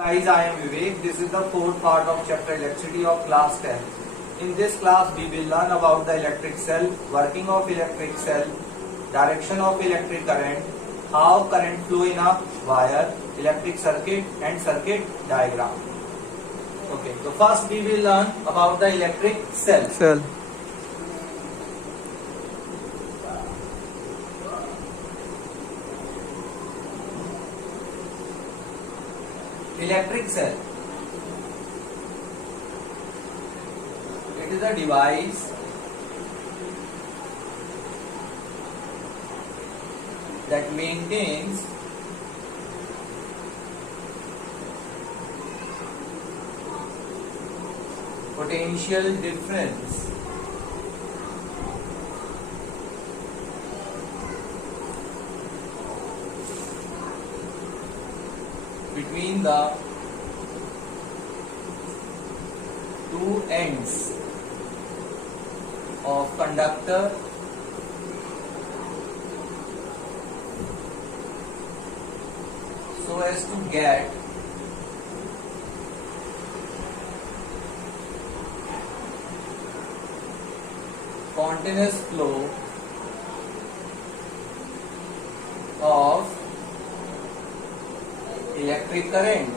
Guys, I am Vivek. This is the fourth part of chapter electricity of class 10. In this class, we will learn about the electric cell, working of electric cell, direction of electric current, how current flow in a wire, electric circuit and circuit diagram. Okay, so first we will learn about the electric cell. Electric cell. It is a device that maintains potential difference between the two ends of conductor so as to get continuous flow of electric current.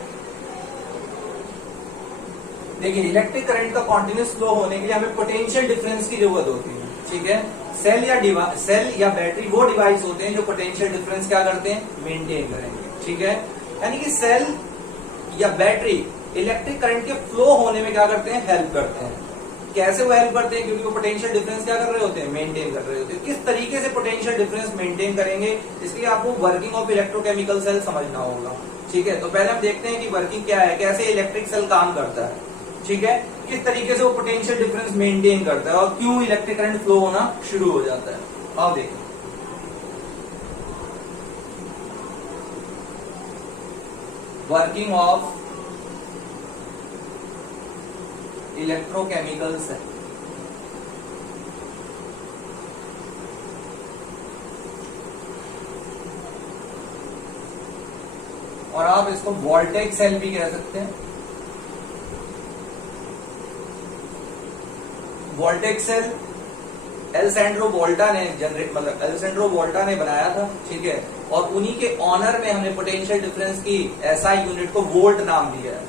देखिए, electric current का continuous flow होने के लिए हमें potential difference की जरूरत होती है. ठीक है, सेल या बैटरी वो डिवाइस होते हैं जो पोटेंशियल डिफरेंस क्या करते हैं, मेंटेन करेंगे. ठीक है, यानी कि सेल या बैटरी इलेक्ट्रिक करंट के फ्लो होने में क्या करते हैं, हेल्प करते हैं. कैसे वो हेल्प करते हैं, क्योंकि वो पोटेंशियल डिफरेंस क्या कर रहे होते हैं, मेंटेन कर रहे होते हैं. किस तरीके से पोटेंशियल डिफरेंस मेंटेन करेंगे, इसलिए आपको वर्किंग ऑफ इलेक्ट्रोकेमिकल सेल समझना होगा. ठीक है, तो पहले हम देखते हैं कि वर्किंग क्या है, कैसे इलेक्ट्रिक सेल काम करता है. ठीक है, किस तरीके से वो पोटेंशियल डिफरेंस मेंटेन करता है और क्यों इलेक्ट्रिक करंट फ्लो होना शुरू हो जाता है. आओ देखें. Working of electrochemical cell. और आप इसको वोल्टेज सेल भी कह सकते हैं. वोल्टेज सेल एलसेंड्रो वोल्टा ने एलसेंड्रो वोल्टा ने बनाया था. ठीक है, और उन्हीं के ऑनर में हमने पोटेंशियल डिफरेंस की एसआई यूनिट को वोल्ट नाम दिया है.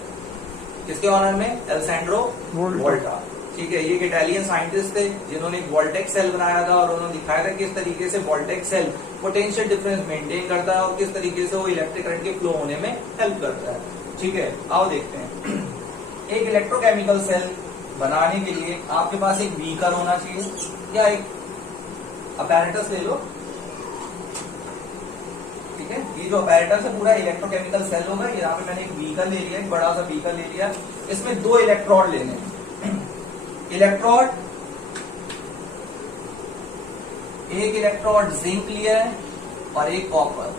किसके ऑनर में, एलसेंड्रो वोल्टा. ठीक है, ये एक इटालियन साइंटिस्ट थे जिन्होंने वोल्टेज सेल बनाया था और उन्होंने दिखाया था किस तरीके से voltage cell potential difference maintain करता है और किस तरीके से वो इलेक्ट्रिक करंट के फ्लो होने में हेल्प करता है. ठीक है, आओ देखते हैं. एक इलेक्ट्रोकेमिकल सेल बनाने के लिए आपके पास एक बीकर होना चाहिए या एक अपैरेटस ले लो. ठीक है, ये जो अपैरेटस है पूरा इलेक्ट्रोकेमिकल सेल होगा. यहाँ पे मैंने एक बीकर ले लिया, एक बड़ा सा बीकर ले लिया. इसमें दो इलेक्ट्रोड लेने हैं. इलेक्ट्रोड, एक इलेक्ट्रोड जिंक लिया है और एक कॉपर.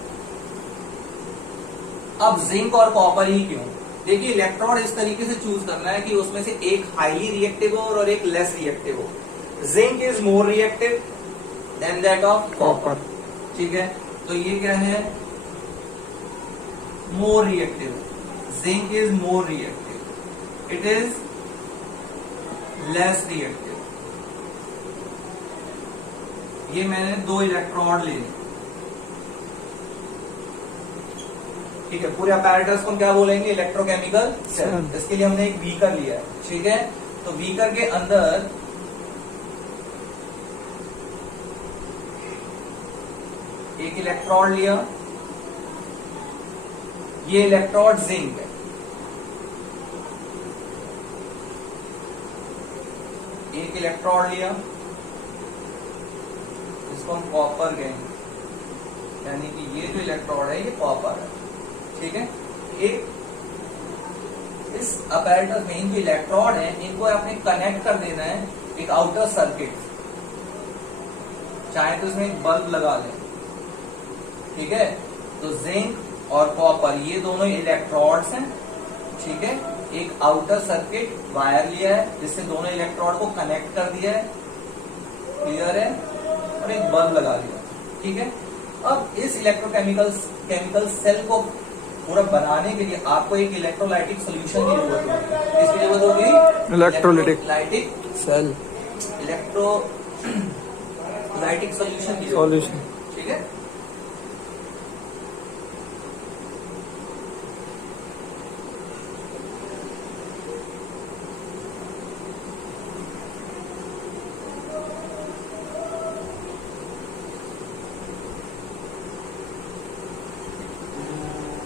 अब जिंक और कॉपर ही क्यों? देखिए, इलेक्ट्रोड इस तरीके से चूज करना है कि उसमें से एक हाईली रिएक्टिव हो और एक लेस रिएक्टिव हो. Zinc is more reactive than that of copper. ठीक है, तो ये क्या है, more reactive. Zinc is more reactive, it is less reactive. ये मैंने दो इलेक्ट्रोड ले लिए. ठीक है, पूरे अपैरेटस को क्या बोलेंगे, इलेक्ट्रोकेमिकल सेल. इसके लिए हमने एक बीकर लिया है. ठीक है, तो बीकर के अंदर एक इलेक्ट्रोड लिया. ये इलेक्ट्रोड जिंक है. एक इलेक्ट्रोड लिया, इसको हम कॉपर कहेंगे, यानी कि ये जो इलेक्ट्रोड है ये कॉपर है. ठीक है, एक इस अपैरेटस में जो इलेक्ट्रोड है इनको आपने कनेक्ट कर देना है एक आउटर सर्किट. चाहे तो इसमें एक बल्ब लगा दें. ठीक है, तो जिंक और कॉपर ये दोनों इलेक्ट्रोड्स हैं. ठीक है, एक आउटर सर्किट वायर लिया है जिससे दोनों इलेक्ट्रोड को कनेक्ट कर दिया है. क्लियर है, और एक बल्ब लगा दिया. ठीक है, अब इस इलेक्ट्रोकेमिकल सेल को पूरा बनाने के लिए आपको एक इलेक्ट्रोलाइटिक सोल्यूशन की जरूरत होगी। इसकी जरूरत होगी इलेक्ट्रोलाइटिक सेल, इलेक्ट्रोलाइटिक सोल्यूशन की सॉल्यूशन। ठीक है।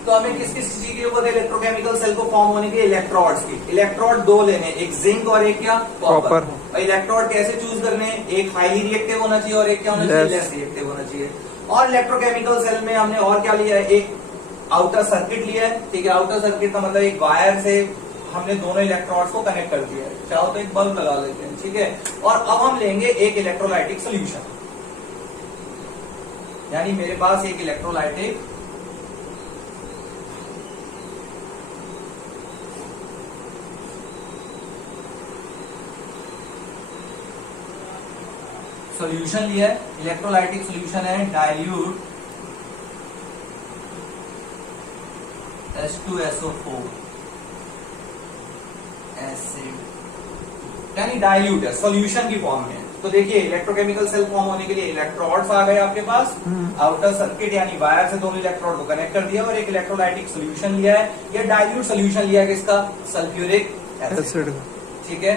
तो हमें किस किस चीज की जरूरत है इलेक्ट्रोकेमिकल सेल को फॉर्म होने के? इलेक्ट्रोड्स की। इलेक्ट्रोड दो लेने, एक जिंक और एक क्या? कॉपर। और इलेक्ट्रोड कैसे चूज करने? एक हाईली रिएक्टिव होना चाहिए और एक क्या होना चाहिए? लेस रिएक्टिव होना चाहिए। और इलेक्ट्रोकेमिकल सेल में हमने और क्या लिया है? एक आउटर सर्किट लिया है, ठीक है। आउटर सर्किट का मतलब एक वायर से हमने दोनों इलेक्ट्रोड्स को कनेक्ट कर दिया है, चाहो तो एक बल्ब लगा लेते हैं, ठीक है। और अब हम लेंगे एक इलेक्ट्रोलाइटिक सोल्यूशन, यानी मेरे पास एक इलेक्ट्रोलाइटिक सोल्यूशन लिया है। इलेक्ट्रोलाइटिक सोल्यूशन है डाइल्यूट H2SO4 एसिड, यानी डाइल्यूट है, सोल्यूशन की फॉर्म में। तो देखिए इलेक्ट्रोकेमिकल सेल फॉर्म होने के लिए इलेक्ट्रोड्स आ गए आपके पास, आउटर सर्किट यानी वायर से दोनों इलेक्ट्रोड को कनेक्ट कर दिया और एक इलेक्ट्रोलाइटिक सोल्यूशन लिया है। यह डाइल्यूट सोल्यूशन लिया है किसका? सल्फ्यूरिक एसिड, ठीक है।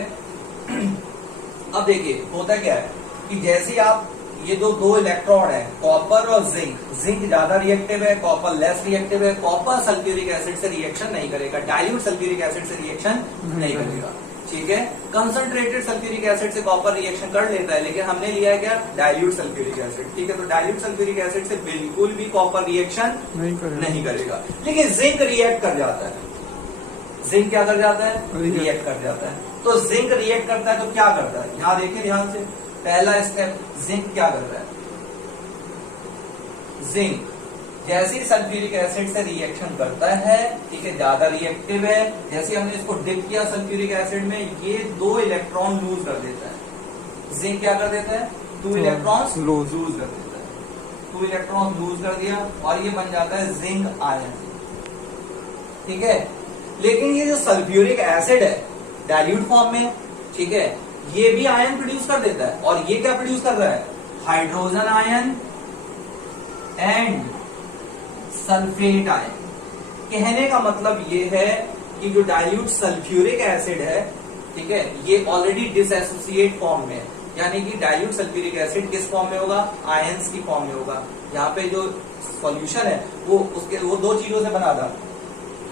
अब देखिए होता क्या है कि जैसे आप ये दो इलेक्ट्रोड है, कॉपर और जिंक, जिंक ज्यादा रिएक्टिव है, कॉपर लेस रिएक्टिव है। कॉपर सल्फ्यूरिक एसिड से रिएक्शन नहीं करेगा, डाइल्यूट सल्फ्यूरिक एसिड से रिएक्शन नहीं करेगा, ठीक है। कंसंट्रेटेड सल्फ्यूरिक एसिड से कॉपर रिएक्शन कर लेता है, लेकिन हमने लिया है क्या? डाइल्यूट सल्फ्यूरिक एसिड, ठीक है। तो डाइल्यूट सल्फ्यूरिक एसिड से बिल्कुल भी कॉपर रिएक्शन नहीं करेगा, लेकिन जिंक रिएक्ट कर जाता है। जिंक क्या कर जाता है? रिएक्ट कर जाता है। तो जिंक रिएक्ट करता है तो क्या करता है? यहां देखिए ध्यान से, पहला स्टेप, जिंक क्या कर रहा है? जिंक जैसे ही सल्फ्यूरिक एसिड से रिएक्शन करता है, ठीक है, ज्यादा रिएक्टिव है, जैसे हमने इसको डिप किया सल्फ्यूरिक एसिड में, ये 2 इलेक्ट्रॉन लूज कर देता है। जिंक क्या कर देता है? 2 इलेक्ट्रॉन्स लूज कर देता है। 2 इलेक्ट्रॉन लूज कर दिया और ये बन जाता है जिंक आयन, ठीक है। लेकिन ये जो सल्फ्यूरिक एसिड है डाइल्यूट फॉर्म में, ठीक है, ये भी आयन प्रोड्यूस कर देता है। और ये क्या प्रोड्यूस कर रहा है? Hydrogen ion and sulphate ion. कहने का मतलब ये है कि जो डाइल्यूट सल्फ्यूरिक एसिड है, ठीक है, ये ऑलरेडी डिसएसोसिएट फॉर्म में है, यानी कि डाइल्यूट सल्फ्यूरिक एसिड किस फॉर्म में होगा? आयंस की फॉर्म में होगा। यहाँ पे जो सॉल्यूशन है वो 2 चीजों से बना था,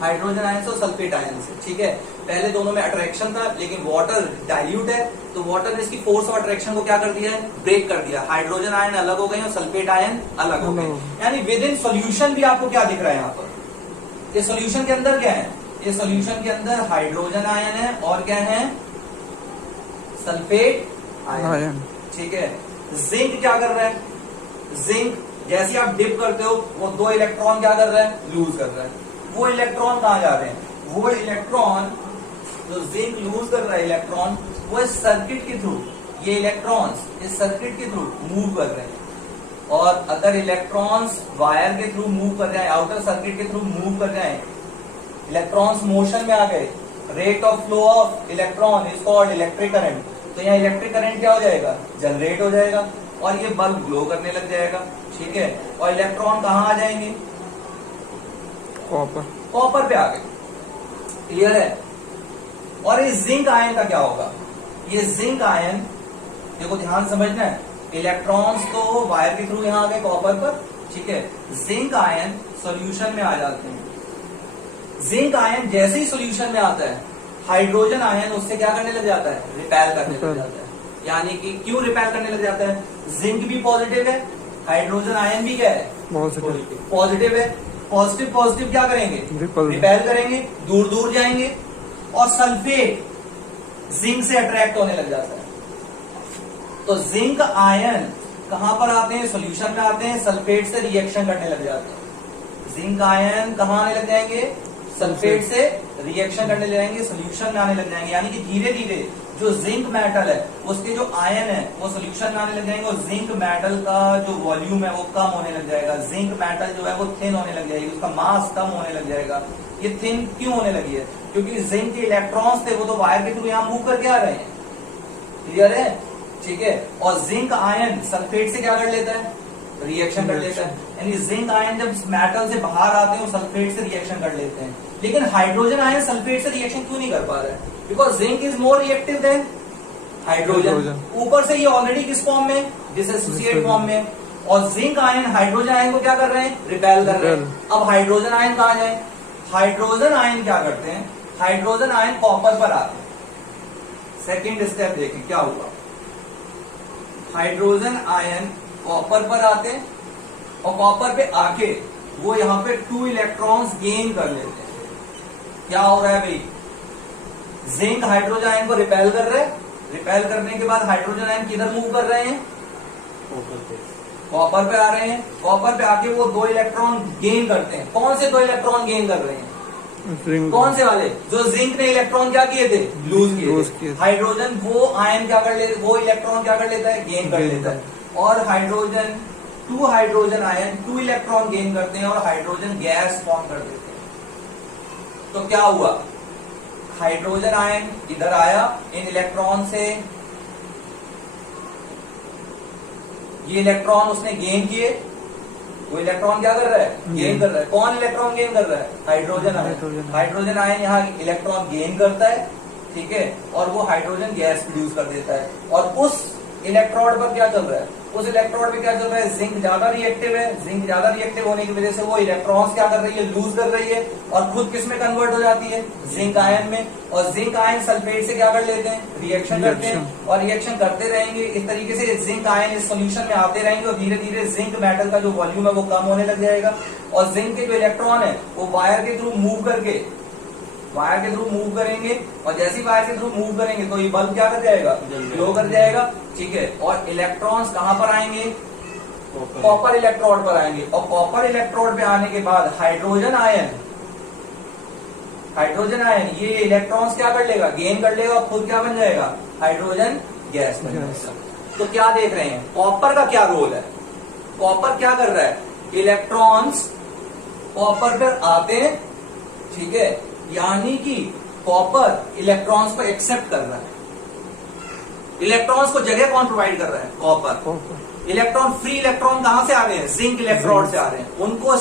हाइड्रोजन आयन और सल्फेट आयन से, ठीक है। पहले दोनों में अट्रैक्शन था, लेकिन वाटर डाइल्यूट है तो वाटर ने इसकी फोर्स ऑफ अट्रैक्शन को क्या कर दिया है? ब्रेक कर दिया। हाइड्रोजन आयन अलग हो गए और सल्फेट आयन अलग हो गए, यानी विद इन सोल्यूशन भी आपको क्या दिख रहा है यहाँ पर? ये सोल्यूशन के अंदर क्या है? ये सोल्यूशन के अंदर हाइड्रोजन आयन है और क्या है? सल्फेट आयन, ठीक है। जिंक क्या कर रहा है? जिंक जैसे आप डिप करते हो वो 2 इलेक्ट्रॉन क्या कर रहा है? लूज कर रहा है। वो इलेक्ट्रॉन कहां जा रहे हैं? वो इलेक्ट्रॉन जो जिंक लूज कर रहा है इलेक्ट्रॉन, वो इस सर्किट के थ्रू, ये इलेक्ट्रॉन्स इस सर्किट के थ्रू मूव कर रहे हैं। और अगर इलेक्ट्रॉन्स वायर के थ्रू मूव कर जाए, आउटर सर्किट के थ्रू मूव कर जाए, इलेक्ट्रॉन्स मोशन में आ गए, rate of flow of electron is called electric current. तो यहाँ इलेक्ट्रिक करंट क्या हो जाएगा? जनरेट हो जाएगा और ये बल्ब ग्लो करने लग जाएगा, ठीक है। और इलेक्ट्रॉन कहाँ आ जाएंगे? कॉपर पे आ गए, क्लियर है। और इस जिंक आयन का क्या होगा? ये जिंक आयन देखो ध्यान समझना है, इलेक्ट्रॉन्स तो वायर के थ्रू यहां आ गए कॉपर पर, ठीक है। जिंक आयन सॉल्यूशन में आ जाते हैं। जिंक आयन जैसे ही सॉल्यूशन में आता है, हाइड्रोजन आयन उससे क्या करने लग जाता है? रिपेल करने लग जाता है। यानी कि क्यों रिपेल करने लग जाता है? जिंक भी पॉजिटिव है, हाइड्रोजन आयन भी क्या है? पॉजिटिव है। पॉजिटिव पॉजिटिव क्या करेंगे? रिपेल करेंगे, दूर दूर जाएंगे। और सल्फेट जिंक से अट्रैक्ट होने लग जाता है। तो जिंक आयन कहां पर आते हैं? सॉल्यूशन में आते हैं, सल्फेट से रिएक्शन करने लग जाते हैं। जिंक आयन कहां आने लग जाएंगे? सल्फेट से रिएक्शन करने लग जाएंगे, सोल्यूशन में आने लग जाएंगे, यानी कि धीरे धीरे जो जिंक मेटल है उसके जो आयन है वो सोल्यूशन में आने लग जाएंगे और जिंक मेटल का जो वॉल्यूम है वो कम होने लग जाएगा। जिंक मेटल जो है वो थिन होने लग जाएगी, उसका मास कम होने लग जाएगा। ये थिन क्यों होने लगी है? क्योंकि जिंक के इलेक्ट्रॉन्स थे वो तो वायर के थ्रू यहाँ मूव करके आ रहे हैं। क्लियर है? ठीक है। और जिंक आयन सल्फेट से क्या कर लेता है? रिएक्शन कर लेता है। यानी जिंक आयन जब मेटल से बाहर आते हैं वो सल्फेट से रिएक्शन कर लेते हैं। लेकिन हाइड्रोजन आयन सल्फेट से रिएक्शन क्यों नहीं कर पा रहा है? Because zinc is more reactive than hydrogen. ऊपर से ये ऑलरेडी किस फॉर्म में? डिसएसोसिएट फॉर्म में। और जिंक आयन हाइड्रोजन आयन को क्या कर रहे हैं? रिपेल कर रहे हैं। अब हाइड्रोजन आयन कहाँ जाए? हाइड्रोजन आयन क्या करते हैं? हाइड्रोजन आयन कॉपर पर आते हैं। सेकेंड स्टेप देखें क्या हुआ। हाइड्रोजन आयन कॉपर पर आते हैं और कॉपर पे आके वो यहाँ पे 2 इलेक्ट्रॉन्स गेन कर लेते हैं। क्या हो रहा है भाई? जिंक हाइड्रोजन आयन को रिपेल कर रहे हैं। रिपेल करने के बाद हाइड्रोजन आयन किधर मूव कर रहे हैं? कॉपर पे आ रहे हैं। कॉपर पे आके वो 2 इलेक्ट्रॉन गेन करते हैं। कौन से 2 इलेक्ट्रॉन गेन कर रहे हैं? कौन से वाले? जो जिंक ने इलेक्ट्रॉन क्या किए थे? लूज किए थे। हाइड्रोजन वो आयन क्या कर लेते? वो इलेक्ट्रॉन क्या कर लेता है? गेन कर लेता है। और hydrogen 2 hydrogen ion 2 electron gain करते हैं और हाइड्रोजन गैस फॉर्म कर देते हैं। तो क्या हुआ? हाइड्रोजन आयन इधर आया, इन इलेक्ट्रॉन से ये इलेक्ट्रॉन उसने गेन किए। वो इलेक्ट्रॉन क्या कर रहा है? गेन कर रहा है। कौन इलेक्ट्रॉन गेन कर रहा है? Hydrogen ion. हाइड्रोजन आयन यहाँ इलेक्ट्रॉन गेन करता है, ठीक है, और वो हाइड्रोजन गैस प्रोड्यूस कर देता है। और उस इलेक्ट्रोड पर क्या चल रहा है? उस इलेक्ट्रोड पे क्या चल रहा है? जिंक ज्यादा रिएक्टिव है। जिंक ज्यादा रिएक्टिव होने की वजह से वो इलेक्ट्रॉन्स क्या कर रही है? लूज कर रही है और खुद किस में कन्वर्ट हो जाती है? जिंक आयन में। और जिंक आयन सल्फेट से क्या कर लेते हैं? रिएक्शन करते हैं और रिएक्शन करते रहेंगे। इस तरीके से जिंक आयन इस सोल्यूशन में आते रहेंगे और धीरे धीरे जिंक मेटल का जो वॉल्यूम है वो कम होने लग जाएगा। और जिंक के जो इलेक्ट्रॉन है वो वायर के थ्रू मूव करेंगे और जैसे ही वायर के थ्रू मूव करेंगे तो ये बल्ब क्या कर जाएगा? ग्लो कर जाएगा, ठीक है। और इलेक्ट्रॉन्स कहां पर आएंगे? कॉपर इलेक्ट्रोड पर आएंगे। और कॉपर इलेक्ट्रोड पे आने के बाद हाइड्रोजन आयन ये इलेक्ट्रॉन्स क्या कर लेगा? गेन कर लेगा और खुद क्या बन जाएगा? हाइड्रोजन गैस बन जाएगा। तो क्या देख रहे हैं? कॉपर का क्या रोल है? कॉपर क्या कर रहा है? इलेक्ट्रॉन्स कॉपर पर आते हैं, ठीक है, यानी कि कॉपर इलेक्ट्रॉन्स को एक्सेप्ट कर रहा है। इलेक्ट्रॉन्स को जगह कौन प्रोवाइड कर रहा है? कॉपर। इलेक्ट्रॉन फ्री इलेक्ट्रॉन कहां से आ रहे हैं? जिंक इलेक्ट्रोड से आ रहे हैं। उनको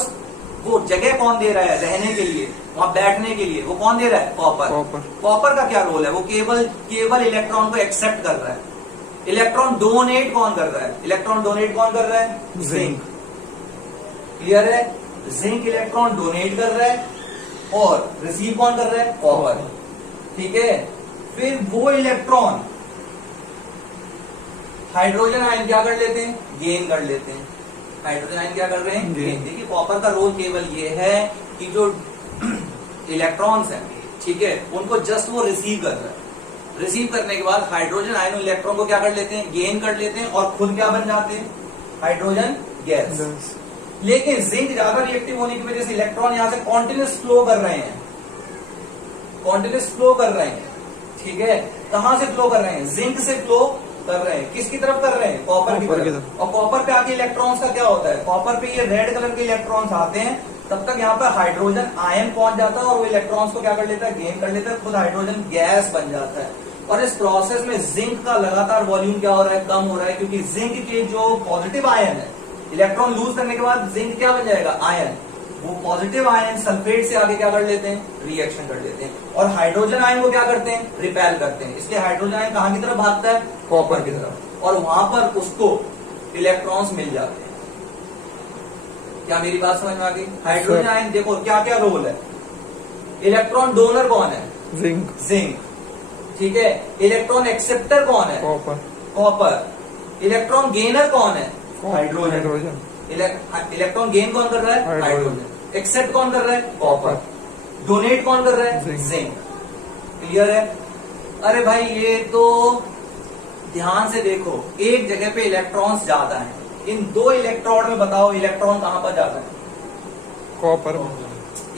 वो जगह कौन दे रहा है? रहने के लिए, वहां बैठने के लिए वो कौन दे रहा है? कॉपर। कॉपर का क्या रोल है? वो केवल इलेक्ट्रॉन को एक्सेप्ट कर रहा है। इलेक्ट्रॉन डोनेट कौन कर रहा है? इलेक्ट्रॉन डोनेट कौन कर रहा है? जिंक। क्लियर है? जिंक इलेक्ट्रॉन डोनेट कर रहा है और रिसीव कौन कर रहा है? कॉपर, ठीक है। फिर वो इलेक्ट्रॉन हाइड्रोजन आयन क्या कर लेते हैं? गेन कर लेते हैं। हाइड्रोजन आयन क्या कर रहे हैं? गेन। देखिए कॉपर का रोल केवल ये है कि जो इलेक्ट्रॉन्स हैं, ठीक है, उनको जस्ट वो रिसीव कर रहा है। रिसीव करने के बाद हाइड्रोजन आयन इलेक्ट्रॉन को क्या कर लेते हैं? गेन कर लेते हैं और खुद क्या बन जाते हैं? Hydrogen gas. लेकिन जिंक ज्यादा रिएक्टिव होने की वजह से इलेक्ट्रॉन यहां से कॉन्टिन्यूस फ्लो कर रहे हैं। ठीक है। कहां से फ्लो कर रहे हैं? जिंक से फ्लो कर रहे हैं। किसकी तरफ कर रहे हैं? कॉपर की तरफ। और कॉपर पे आके इलेक्ट्रॉन्स का क्या होता है? कॉपर पे ये रेड कलर के इलेक्ट्रॉन्स आते हैं, तब तक यहाँ पर हाइड्रोजन आयन पहुंच जाता है और वो इलेक्ट्रॉन्स को क्या कर लेता है? गेन कर लेता है, खुद हाइड्रोजन गैस बन जाता है। और इस प्रोसेस में जिंक का लगातार वॉल्यूम क्या हो रहा है? कम हो रहा है, क्योंकि जिंक के जो पॉजिटिव आयन है, इलेक्ट्रॉन लूज करने के बाद जिंक क्या बन जाएगा? आयन। वो पॉजिटिव आयन सल्फेट से आगे क्या कर लेते हैं? रिएक्शन कर लेते हैं। और हाइड्रोजन आयन को क्या करते हैं? रिपेल करते हैं। इसलिए हाइड्रोजन आयन कहां की तरफ भागता है? कॉपर की तरफ। और वहां पर उसको इलेक्ट्रॉन्स मिल जाते हैं। क्या मेरी बात समझ में आ गई? हाइड्रोजन आयन देखो क्या क्या रोल है। इलेक्ट्रॉन डोनर कौन है? जिंक। ठीक है। इलेक्ट्रॉन एक्सेप्टर कौन है? कॉपर। इलेक्ट्रॉन गेनर कौन है? हाइड्रोजन। इलेक्ट्रॉन गेन कौन कर रहा है? हाइड्रोजन। एक्सेप्ट कौन कर रहा है? कॉपर। डोनेट कौन कर रहा है? जिंक। क्लियर है? अरे भाई ये तो ध्यान से देखो, एक जगह पे इलेक्ट्रॉन्स ज्यादा हैं। इन 2 इलेक्ट्रोड में बताओ इलेक्ट्रॉन कहां पर ज्यादा है? कॉपर।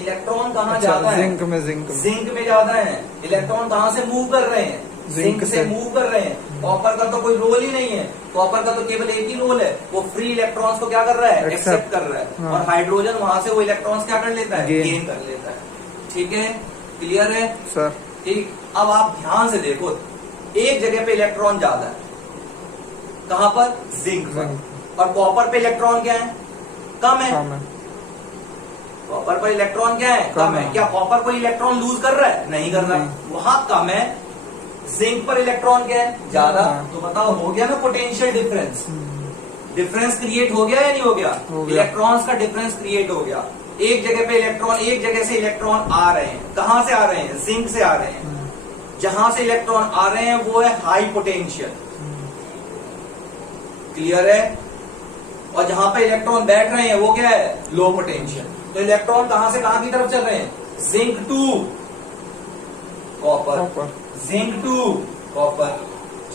इलेक्ट्रॉन कहाँ अच्छा, ज्यादा है? जिंक में जिंक में ज्यादा है। इलेक्ट्रॉन कहाँ से मूव कर रहे हैं? जिंक से मूव कर रहे हैं। कॉपर का तो कोई रोल ही नहीं है। कॉपर का तो केवल एक ही रोल है, वो फ्री इलेक्ट्रॉन्स को क्या कर रहा है? एक्सेप्ट कर रहा है। हाँ। और हाइड्रोजन वहां से वो इलेक्ट्रॉन्स क्या कर लेता है? Gain। गेन कर लेता है। ठीक है, क्लियर है सर। ठीक। अब आप ध्यान से देखो, एक जगह पे इलेक्ट्रॉन ज्यादा है, कहां पर? जिंक पर। और कॉपर पे इलेक्ट्रॉन क्या है? कम है। कम है। कॉपर पर इलेक्ट्रॉन क्या है? कम है। क्या कॉपर कोई इलेक्ट्रॉन लूज कर रहा है? नहीं कर रहा, वहां कम है। जिंक पर इलेक्ट्रॉन क्या है? ज्यादा। तो बताओ, हो गया ना पोटेंशियल डिफरेंस? डिफरेंस क्रिएट हो गया या नहीं हो गया? इलेक्ट्रॉन्स का डिफरेंस क्रिएट हो गया। एक जगह पे इलेक्ट्रॉन, एक जगह से इलेक्ट्रॉन आ रहे हैं। कहां से आ रहे हैं? जिंक से आ रहे हैं। जहां से इलेक्ट्रॉन आ रहे हैं वो है हाई पोटेंशियल, क्लियर है। और जहां पे इलेक्ट्रॉन बैठ रहे हैं वो क्या है? Low potential. तो इलेक्ट्रॉन कहां से कहां की तरफ चल रहे हैं? Zinc to copper, zinc to copper.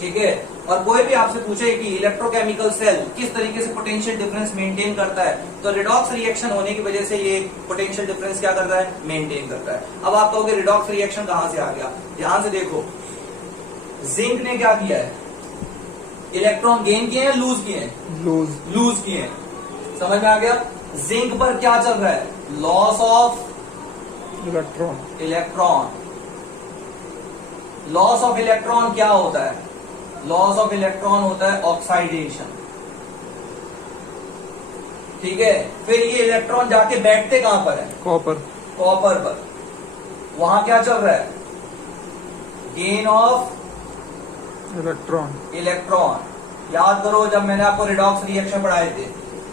ठीक है। और कोई भी आपसे पूछे कि इलेक्ट्रोकेमिकल सेल किस तरीके से पोटेंशियल डिफरेंस मेंटेन करता है, तो रिडॉक्स रिएक्शन होने की वजह से ये पोटेंशियल डिफरेंस क्या कर रहा है? मेंटेन करता है। अब आप कहोगे रिडॉक्स रिएक्शन कहां से आ गया? ध्यान से देखो, जिंक ने क्या किया है? इलेक्ट्रॉन गेन किए हैं, लूज किए हैं? लूज किए हैं। समझ में आ गया? जिंक पर क्या चल रहा है? Loss of electron. Loss of electron क्या होता है? लॉस ऑफ इलेक्ट्रॉन होता है ऑक्साइडेशन। ठीक है। फिर ये इलेक्ट्रॉन जाके बैठते कहां पर है? कॉपर पर। वहां क्या चल रहा है? Gain of electron. याद करो, जब मैंने आपको रिडॉक्स रिएक्शन पढ़ाए थे,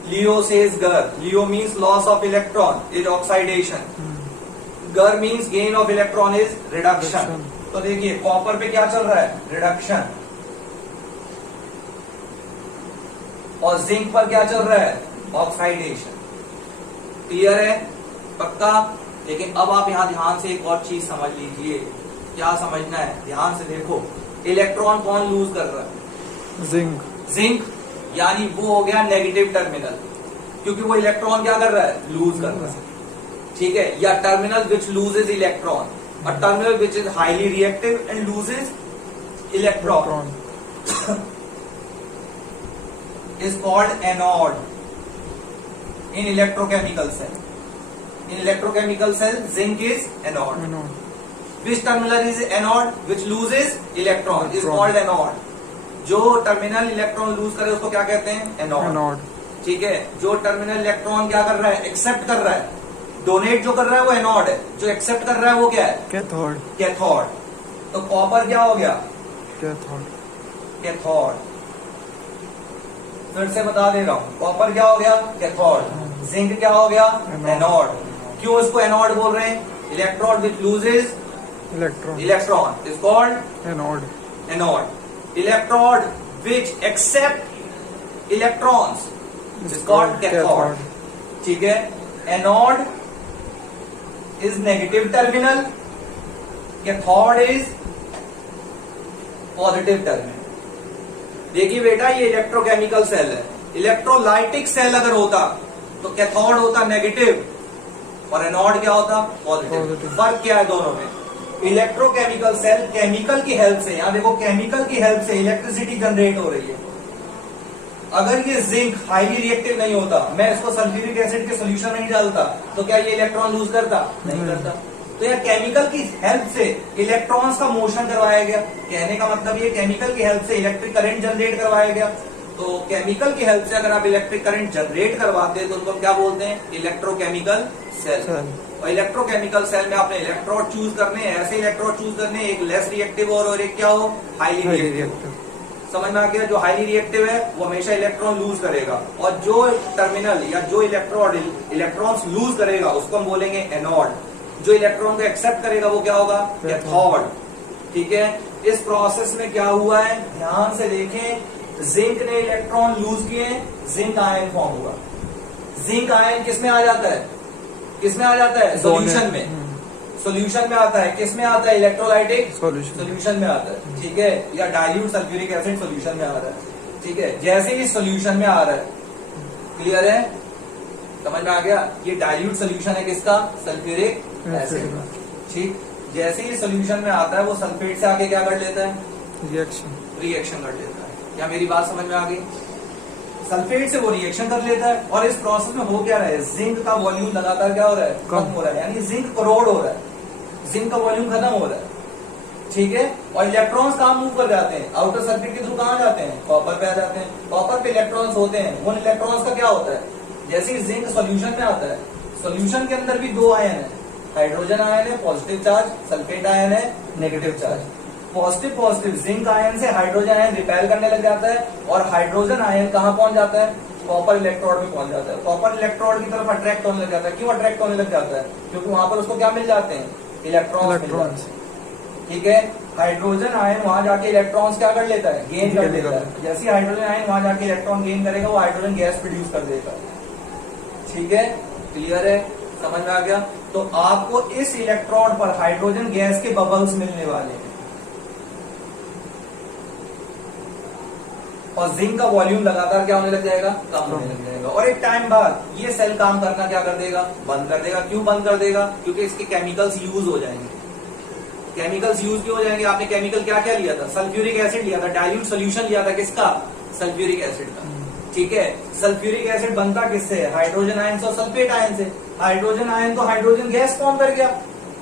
LEO says GER. LEO means loss of electron is oxidation, GER means gain of electron is reduction. तो देखिए, कॉपर पे क्या चल रहा है? रिडक्शन। और जिंक पर क्या चल रहा है? ऑक्साइडेशन। क्लियर है? पक्का? लेकिन अब आप यहां ध्यान से एक और चीज समझ लीजिए। क्या समझना है? ध्यान से देखो, इलेक्ट्रॉन कौन लूज कर रहा है? जिंक। यानी वो हो गया नेगेटिव टर्मिनल, क्योंकि वो इलेक्ट्रॉन क्या कर रहा है? लूज कर रहा है। ठीक है। या टर्मिनल विच लूजेज इलेक्ट्रॉन, और terminal which is highly reactive and loses electron is called anode in electrochemical cell. In electrochemical cell, zinc is anode. Which terminal is anode? Which loses electron is called anode. जो terminal electron lose करे उसको क्या कहते हैं? Anode. ठीक है। जो terminal electron क्या कर रहा है? एक्सेप्ट कर रहा है। डोनेट जो कर रहा है वो एनोड है, जो एक्सेप्ट कर रहा है वो क्या है? कैथोड। तो कॉपर क्या हो गया? कैथोड। फिर से बता दे रहा हूं, कॉपर क्या हो गया? कैथोड। जिंक क्या हो गया? एनोड। क्यों इसको एनोड बोल रहे हैं? Electron which loses electron is called anode. Electron which accept electrons is called cathode. ठीक है। Anode is negative terminal, cathode is positive terminal. देखिए बेटा, ये इलेक्ट्रोकेमिकल सेल है। इलेक्ट्रोलाइटिक सेल अगर होता तो कैथोड होता नेगेटिव और एनोड क्या होता? पॉजिटिव। फर्क क्या है दोनों में? इलेक्ट्रोकेमिकल सेल केमिकल की हेल्प से, यहां देखो, केमिकल की हेल्प से इलेक्ट्रिसिटी जनरेट हो रही है। अगर ये जिंक हाईली रिएक्टिव नहीं होता, मैं इसको सल्फ्यूरिक एसिड के सोल्यूशन में नहीं डालता, तो क्या ये इलेक्ट्रॉन लूज करता? नहीं करता। तो यह केमिकल की हेल्प से इलेक्ट्रॉन्स का मोशन करवाया गया। कहने का मतलब ये केमिकल की हेल्प से इलेक्ट्रिक करंट जनरेट करवाया गया। तो केमिकल की हेल्प से अगर आप इलेक्ट्रिक करंट जनरेट करवाते हैं तो उनको क्या बोलते हैं? Electrochemical cell. और इलेक्ट्रोकेमिकल सेल में आपने इलेक्ट्रोड चूज करने हैं, ऐसे इलेक्ट्रोड चूज करने हैं, एक लेस रिएक्टिव और एक क्या हो? Highly reactive. समझ में आ गया? जो हाईली रिएक्टिव है वो हमेशा इलेक्ट्रॉन लूज करेगा, और जो टर्मिनल या जो इलेक्ट्रोड इलेक्ट्रॉन्स लूज करेगा उसको हम बोलेंगे एनोड। जो इलेक्ट्रॉन को एक्सेप्ट करेगा वो क्या होगा? कैथोड। ठीक है। इस प्रोसेस में क्या हुआ है? ध्यान से देखें, जिंक ने इलेक्ट्रॉन लूज किए, जिंक आयन फॉर्म हुआ। जिंक आयन किसमें आ जाता है? किसमें आ जाता है? सॉल्यूशन में। सॉल्यूशन में आता है। किसमें आता है? इलेक्ट्रोलाइटिक सॉल्यूशन में आता है। ठीक है। या डाइल्यूट सल्फ्यूरिक एसिड सॉल्यूशन में आ रहा है। ठीक है। जैसे ही सॉल्यूशन में आ रहा है, क्लियर है, समझ में आ गया? ये डाइल्यूट सोल्यूशन है किसका? सल्फ्यूरिक एसिड का। ठीक, जैसे ही सोल्यूशन में आता है वो सल्फेट से आके क्या कर लेता है? रिएक्शन कर लेता है। क्या मेरी बात समझ में आ गई? सल्फेट से वो रिएक्शन कर लेता है और इस प्रोसेस में हो क्या रहा है? जिंक का वॉल्यूम लगातार क्या हो रहा है? कम हो रहा है, यानी जिंक करोड़ हो रहा है, जिंक का वॉल्यूम खत्म हो रहा है। ठीक है, और इलेक्ट्रॉन्स कहाँ मूव कर जाते हैं? आउटर सर्किट के थ्रू कहाँ जाते हैं? कॉपर पे आ जाते हैं। कॉपर पे इलेक्ट्रॉन्स होते हैं, उन इलेक्ट्रॉन्स का क्या होता है? जैसे ही जिंक सॉल्यूशन में आता है, सॉल्यूशन के अंदर भी दो आयन है, हाइड्रोजन आयन है पॉजिटिव चार्ज, सल्फेट आयन है negative charge. Positive positive zinc ion से हाइड्रोजन आयन रिपेल करने लग जाता है और हाइड्रोजन आयन कहाँ पहुंच जाता है? कॉपर इलेक्ट्रोड में पहुंच जाता है। कॉपर इलेक्ट्रोड की तरफ अट्रैक्ट होने लग जाता है। क्यों अट्रैक्ट होने लग जाता है? क्योंकि वहां पर उसको क्या मिल जाते हैं? इलेक्ट्रॉन्स। ठीक है, हाइड्रोजन आयन वहां जाके इलेक्ट्रॉन्स क्या कर लेता है? गेन कर लेता है। जैसे हाइड्रोजन आयन वहां जाके इलेक्ट्रॉन गेन करेगा वो हाइड्रोजन गैस प्रोड्यूस कर देता है। ठीक है, क्लियर है? समझ में आ गया? तो आपको इस इलेक्ट्रोड पर हाइड्रोजन गैस के बबल्स मिलने वाले हैं और जिंक का वॉल्यूम लगातार क्या होने लग जाएगा? कम होने लग जाएगा। और एक टाइम बाद ये सेल काम करना क्या कर देगा? बंद कर देगा। क्यों बंद कर देगा? क्योंकि इसके केमिकल्स यूज हो जाएंगे। केमिकल्स यूज क्यों हो जाएंगे? आपने केमिकल क्या क्या लिया था? सल्फ्यूरिक एसिड लिया था, डाइल्यूट सोल्यूशन लिया था किसका? सल्फ्यूरिक एसिड का। ठीक है, सल्फ्यूरिक एसिड बनता किससे? हाइड्रोजन आयन से और सल्फेट आयन से। हाइड्रोजन आयन तो हाइड्रोजन गैस फॉर्म कर गया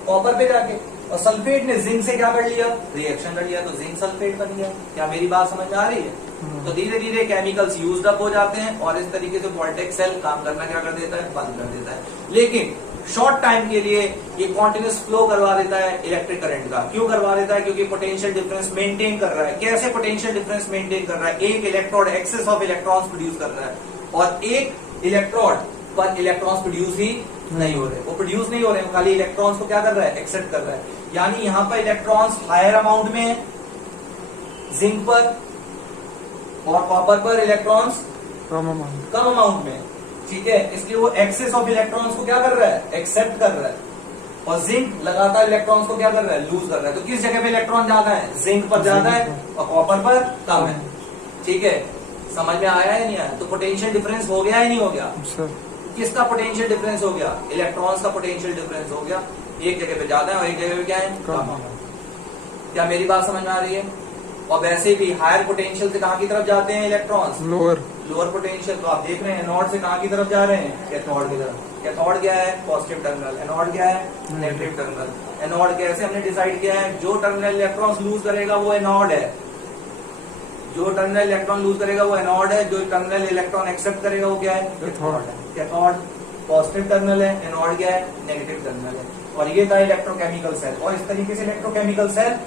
कॉपर पे जाके, और सल्फेट ने जिंक से क्या कर लिया? रिएक्शन कर लिया, तो जिंक सल्फेट बन गया। क्या मेरी बात समझ में आ रही है? तो धीरे धीरे केमिकल्स यूज अप हो जाते हैं और इस तरीके से वोल्टेज सेल काम करना क्या कर देता है? बंद कर देता है। लेकिन शॉर्ट टाइम के लिए ये कॉन्टिन्यूस फ्लो करवा देता है इलेक्ट्रिक करंट का। क्यों करवा देता है? क्योंकि पोटेंशियल डिफरेंस मेंटेन कर रहा है। कैसे पोटेंशियल डिफरेंस मेंटेन कर रहा है? एक electrode excess of electrons produce कर रहा है और एक इलेक्ट्रोड पर इलेक्ट्रॉन्स प्रोड्यूस ही नहीं हो रहे। वो प्रोड्यूस नहीं हो रहे, खाली इलेक्ट्रॉन्स को क्या कर रहा है? एक्सेप्ट कर रहा है। यानी यहाँ पर इलेक्ट्रॉन्स हायर अमाउंट में है जिंक पर, और कॉपर पर इलेक्ट्रॉन्स कम अमाउंट में। ठीक है, इसलिए वो एक्सेस ऑफ इलेक्ट्रॉन्स को क्या कर रहा है? एक्सेप्ट कर रहा है। और जिंक लगातार इलेक्ट्रॉन्स को क्या कर रहा है? लूज कर रहा है। तो किस जगह पे इलेक्ट्रॉन ज्यादा है? जिंक पर ज्यादा है और कॉपर पर कम है। ठीक है, समझ में आया है नहीं आया? तो पोटेंशियल डिफरेंस हो गया है नहीं हो गया? किसका पोटेंशियल डिफरेंस हो गया? इलेक्ट्रॉन्स का पोटेंशियल डिफरेंस हो गया। एक जगह पे ज्यादा है और एक जगह पे क्या है? कम। क्या मेरी बात समझ में आ रही है? और वैसे भी हायर पोटेंशियल से कहाँ की तरफ जाते हैं इलेक्ट्रॉन्स? Lower potential. तो आप देख रहे हैं एनोड से कहाँ की तरफ जा रहे हैं? कैथोड की तरफ। कैथोड क्या है? Positive terminal. एनोड क्या है? Negative terminal. एनोड कैसे हमने डिसाइड किया है? जो टर्मिनल इलेक्ट्रॉन्स लूज करेगा वो एनोड है। जो टर्मिनल इलेक्ट्रॉन लूज करेगा वो एनोड है। जो टर्मिनल इलेक्ट्रॉन एक्सेप्ट करेगा वो क्या है? कैथोड है। कैथोड पॉजिटिव टर्मिनल है, एनोड क्या है? नेगेटिव टर्मिनल है। और ये था इलेक्ट्रोकेमिकल सेल। और इस तरीके से इलेक्ट्रोकेमिकल सेल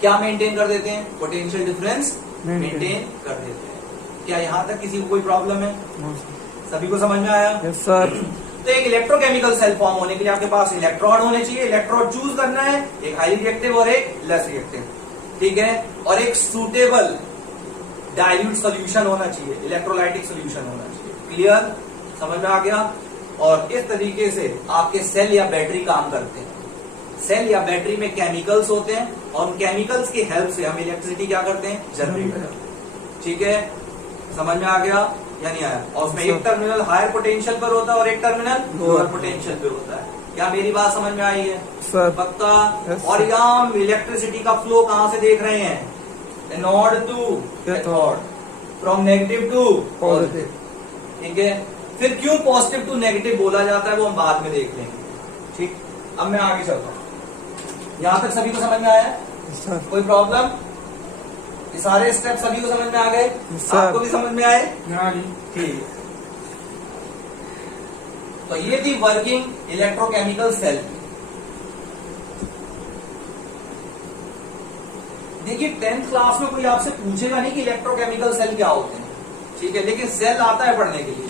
क्या मेंटेन कर देते हैं? पोटेंशियल डिफरेंस मेंटेन कर देते हैं। क्या यहाँ तक किसी को कोई प्रॉब्लम है? सभी को समझ में आया? Yes sir. तो एक इलेक्ट्रोकेमिकल सेल फॉर्म होने के लिए आपके पास इलेक्ट्रोड होने चाहिए। इलेक्ट्रोड चूज करना है, एक हाईली रिएक्टिव और एक लेस रिएक्टिव। ठीक है, और एक सूटेबल डाइल्यूट सोल्यूशन होना चाहिए, इलेक्ट्रोलाइटिक सोल्यूशन होना चाहिए। क्लियर? समझ में आ गया? और इस तरीके से आपके सेल या बैटरी काम करते हैं। सेल या बैटरी में केमिकल्स होते हैं और उन केमिकल्स की हेल्प से हम इलेक्ट्रिसिटी क्या करते हैं? जनरेट करते हैं। ठीक है, समझ में आ गया या नहीं आया? और उसमें एक टर्मिनल हायर पोटेंशियल पर होता है और एक टर्मिनल लोअर पोटेंशियल पे होता है। क्या मेरी बात समझ में आई है? सर पक्का? और यहाँ इलेक्ट्रिसिटी का फ्लो कहाँ से देख रहे हैं? Anode to cathode, from negative to positive. ठीक है, फिर क्यों पॉजिटिव टू नेगेटिव बोला जाता है वो हम बाद में देख लेंगे। ठीक, अब मैं आगे चलता हूँ। यहां तक सभी को समझ में आया? कोई प्रॉब्लम? ये सारे स्टेप सभी को समझ में आ गए? आपको भी समझ में आए? ठीक। तो ये थी वर्किंग इलेक्ट्रोकेमिकल सेल। देखिए 10th क्लास में कोई आपसे पूछेगा नहीं कि इलेक्ट्रोकेमिकल सेल क्या होते हैं। ठीक है, लेकिन सेल आता है पढ़ने के लिए।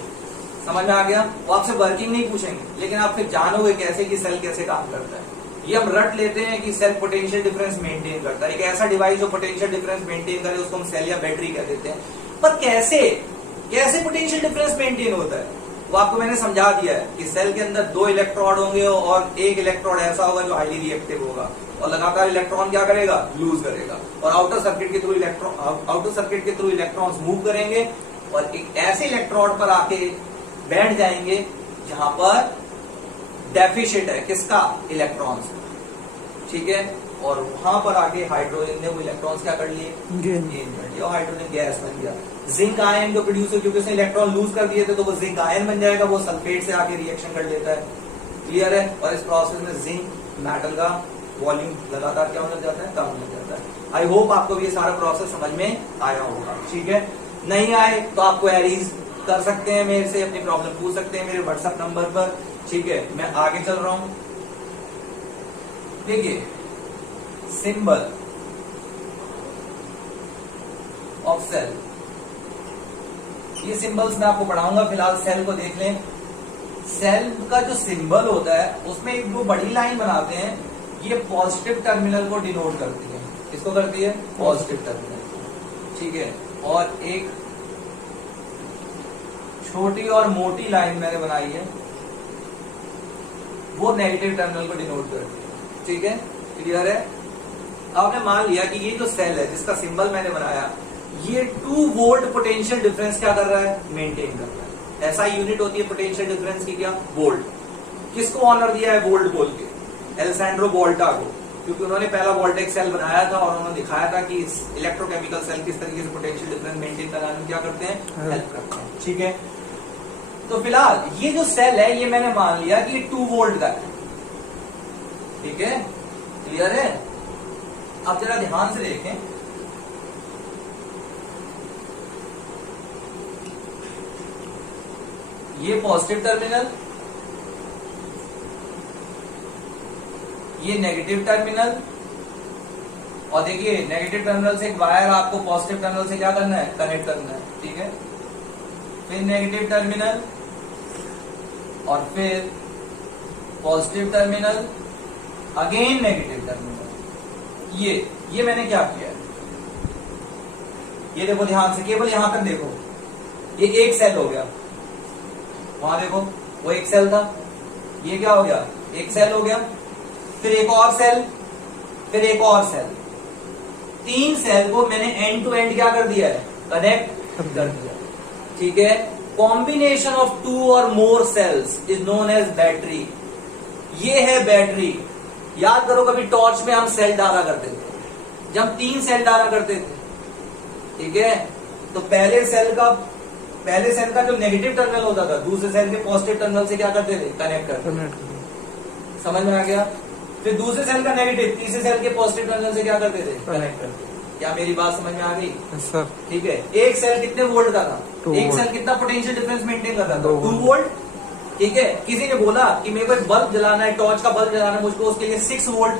समझ में आ गया? वो आपसे वर्किंग नहीं पूछेंगे, लेकिन आप फिर जानोगे कैसे कि सेल कैसे काम करता है। ये हम रट लेते हैं कि सेल पोटेंशियल डिफरेंस मेंटेन करता है। एक ऐसा डिवाइस जो पोटेंशियल डिफरेंस मेंटेन करे उसको हम सेल या बैटरी कह देते हैं। पर कैसे पोटेंशियल डिफरेंस मेंटेन होता है वो आपको मैंने समझा दिया है कि सेल के अंदर 2 इलेक्ट्रोड होंगे और एक इलेक्ट्रोड ऐसा होगा जो हाईली रिएक्टिव होगा और लगातार इलेक्ट्रॉन क्या करेगा? लूज करेगा। और आउटर सर्किट के थ्रू इलेक्ट्रॉन्स मूव करेंगे और एक ऐसे इलेक्ट्रोड पर आके बैठ जाएंगे जहां पर डेफिशिएंट है किसका, इलेक्ट्रॉन्स, ठीक है। और वहां पर आके हाइड्रोजन ने वो इलेक्ट्रॉन्स क्या कर लिए, गेन कर लिए और हाइड्रोजन गैस बन गया। जिंक आयन जो प्रोड्यूस हो, क्योंकि उसने इलेक्ट्रॉन लूज कर दिए थे तो वो जिंक आयन बन जाएगा, वो सल्फेट से आके रिएक्शन कर लेता है, क्लियर है। और इस प्रोसेस में जिंक मेटल का वॉल्यूम लगातार क्या होने जाता है, कम होने जाता है। आई होप आपको भी ये सारा प्रोसेस समझ में आया होगा, ठीक है। नहीं आए तो आप क्वेरीज कर सकते हैं मेरे से, अपनी प्रॉब्लम पूछ सकते हैं मेरे व्हाट्सएप नंबर पर, ठीक है। मैं आगे चल रहा हूं, देखिए सिंबल ऑफ सेल, ये सिंबल्स मैं आपको पढ़ाऊंगा, फिलहाल सेल को देख लें। सेल का जो सिंबल होता है उसमें एक दो बड़ी लाइन बनाते हैं, ये पॉजिटिव टर्मिनल को डिनोट करती है, किसको करती है, पॉजिटिव टर्मिनल, ठीक है। और एक छोटी और मोटी लाइन मैंने बनाई है, वो नेगेटिव टर्मिनल को डिनोट करती है, ठीक है, क्लियर है। आपने मान लिया कि ये जो सेल है जिसका सिंबल मैंने बनाया, ये 2 वोल्ट पोटेंशियल डिफरेंस क्या कर रहा है, मेंटेन कर रहा है। ऐसा यूनिट होती है पोटेंशियल डिफरेंस की, क्या, वोल्ट। किसको ऑनर दिया है वोल्ट बोल के, एलेसैंड्रो वोल्टा को, क्योंकि उन्होंने पहला वोल्टेक सेल बनाया था और उन्होंने दिखाया था कि इस इलेक्ट्रोकेमिकल सेल किस तरीके से पोटेंशियल डिफरेंस मेंटेन कराने में क्या करते हैं, हेल्प करते हैं, ठीक है। तो फिलहाल ये जो सेल है ये मैंने मान लिया कि 2 वोल्ट का है, ठीक है, क्लियर है। अब जरा ध्यान से देखें, ये पॉजिटिव टर्मिनल, ये नेगेटिव टर्मिनल, और देखिए नेगेटिव टर्मिनल से एक वायर आपको पॉजिटिव टर्मिनल से क्या करना है, कनेक्ट करना है, ठीक है। फिर नेगेटिव टर्मिनल और फिर positive terminal, again negative terminal. ये मैंने क्या किया है, ये देखो ध्यान से, केवल यहां तक देखो, ये एक सेल हो गया, वहां देखो वो एक सेल था, ये क्या हो गया, एक सेल हो गया, फिर एक और सेल, फिर एक और सेल, 3 सेल को मैंने एंड टू एंड क्या कर दिया है, कनेक्ट कर दिया, ठीक है। Combination of 2 or more cells is known as battery. ये है बैटरी। याद करो कभी टॉर्च में हम सेल डाला करते थे, जब 3 सेल डाला करते थे, ठीक है। तो पहले सेल का जो नेगेटिव टर्मिनल होता था, दूसरे सेल के पॉजिटिव टर्मिनल से क्या करते थे, कनेक्ट करते, समझ में आ गया। फिर दूसरे सेल का नेगेटिव तीसरे सेल के पॉजिटिव टर्मिनल से क्या करते थे, कनेक्ट करते। क्या मेरी बात समझ में आ गई, सर? ठीक है। एक सेल कितने वोल्ट का था, 2 एक वोल्ट। सेल कितना पोटेंशियल डिफरेंस मेंटेन कर रहा था, 2 2 वोल्ट, ठीक है। किसी ने बोला कि मेरे को एक बल्ब जलाना है, टॉर्च का बल्ब जलाना है, मुझको उसके लिए 6 वोल्ट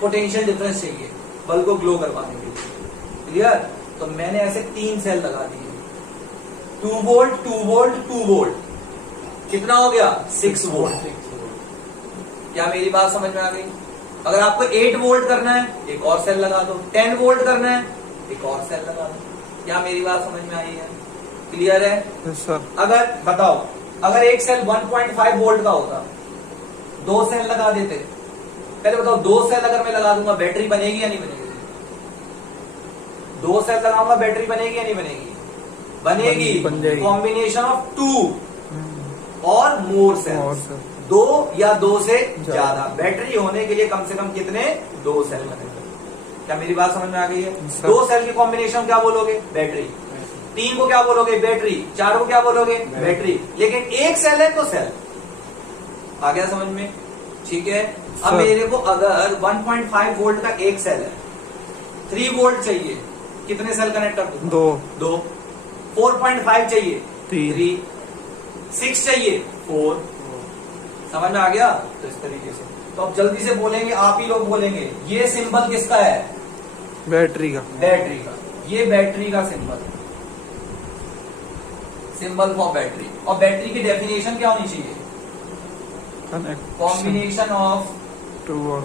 पोटेंशियल डिफरेंस चाहिए बल्ब को ग्लो करवाने के लिए, क्लियर। तो मैंने ऐसे 3 सेल लगा दिए, 2 वोल्ट 2 वोल्ट 2 वोल्ट, कितना हो गया, 6 वोल्ट। क्या मेरी बात समझ में आ गई। अगर आपको 8 वोल्ट करना है, एक और सेल लगा दो, 10 वोल्ट करना है, एक और सेल लगा दो। क्या मेरी बात समझ में आई है, क्लियर है। सर अगर बताओ, अगर एक सेल 1.5 वोल्ट का होता, 2 सेल लगा देते, पहले बताओ 2 सेल अगर मैं लगा दूंगा बैटरी बनेगी या नहीं बनेगी, 2 सेल लगाऊंगा बैटरी बनेगी या नहीं बनेगी, बनेगी। Combination of 2 or more sales, 2 या 2 से ज्यादा बैटरी होने के लिए कम से कम कितने, 2 सेल बनेंगे। क्या मेरी बात समझ में आ गई है। 2 सेल की कॉम्बिनेशन क्या बोलोगे, बैटरी। 3 को क्या बोलोगे, बैटरी। 4 को क्या बोलोगे, बैटरी। लेकिन एक सेल है तो सेल आ गया समझ में, ठीक है। अब मेरे को अगर 1.5 वोल्ट का एक सेल है, 3 वोल्ट चाहिए, कितने सेल कनेक्ट कर दूं, 2। 4.5 चाहिए, 3। 6 चाहिए, 4। समझ में आ गया। तो इस तरीके से, तो अब जल्दी से बोलेंगे, आप ही लोग बोलेंगे, ये सिंबल किसका है, बैटरी का। बैटरी का। ये बैटरी का सिंबल, सिंबल फॉर बैटरी। और बैटरी की डेफिनेशन क्या होनी चाहिए, combination of 2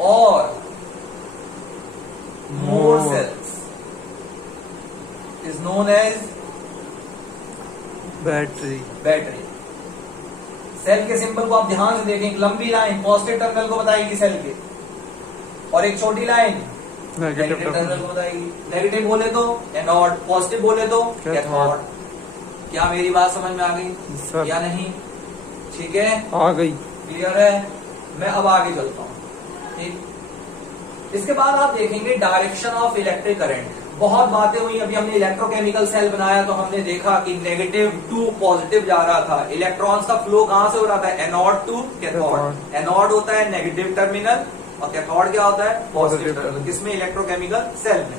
or more cells is known as battery. Cell के सिंबल को आप ध्यान से देखें, एक लंबी लाइन पॉजिटिव टर्मिनल को बताएगी सेल के, और एक छोटी लाइन नेगेटिव टर्मिनल को बताएगी। नेगेटिव बोले तो एनोड, पॉजिटिव बोले तो कैथोड। क्या मेरी बात समझ में आ गई सर। या नहीं? ठीक है, आ गई। क्लियर है? मैं अब आगे चलता हूँ। ठीक, इसके बाद आप देखेंगे डायरेक्शन ऑफ इलेक्ट्रिक करंट। बहुत बातें हुई, अभी हमने इलेक्ट्रोकेमिकल सेल बनाया तो हमने देखा कि नेगेटिव टू पॉजिटिव जा रहा था। इलेक्ट्रॉन्स का फ्लो कहां से हो रहा था? Anode to cathode. एनोड होता है नेगेटिव टर्मिनल और कैथोड क्या होता है? Positive terminal. किसमें? इलेक्ट्रोकेमिकल सेल में।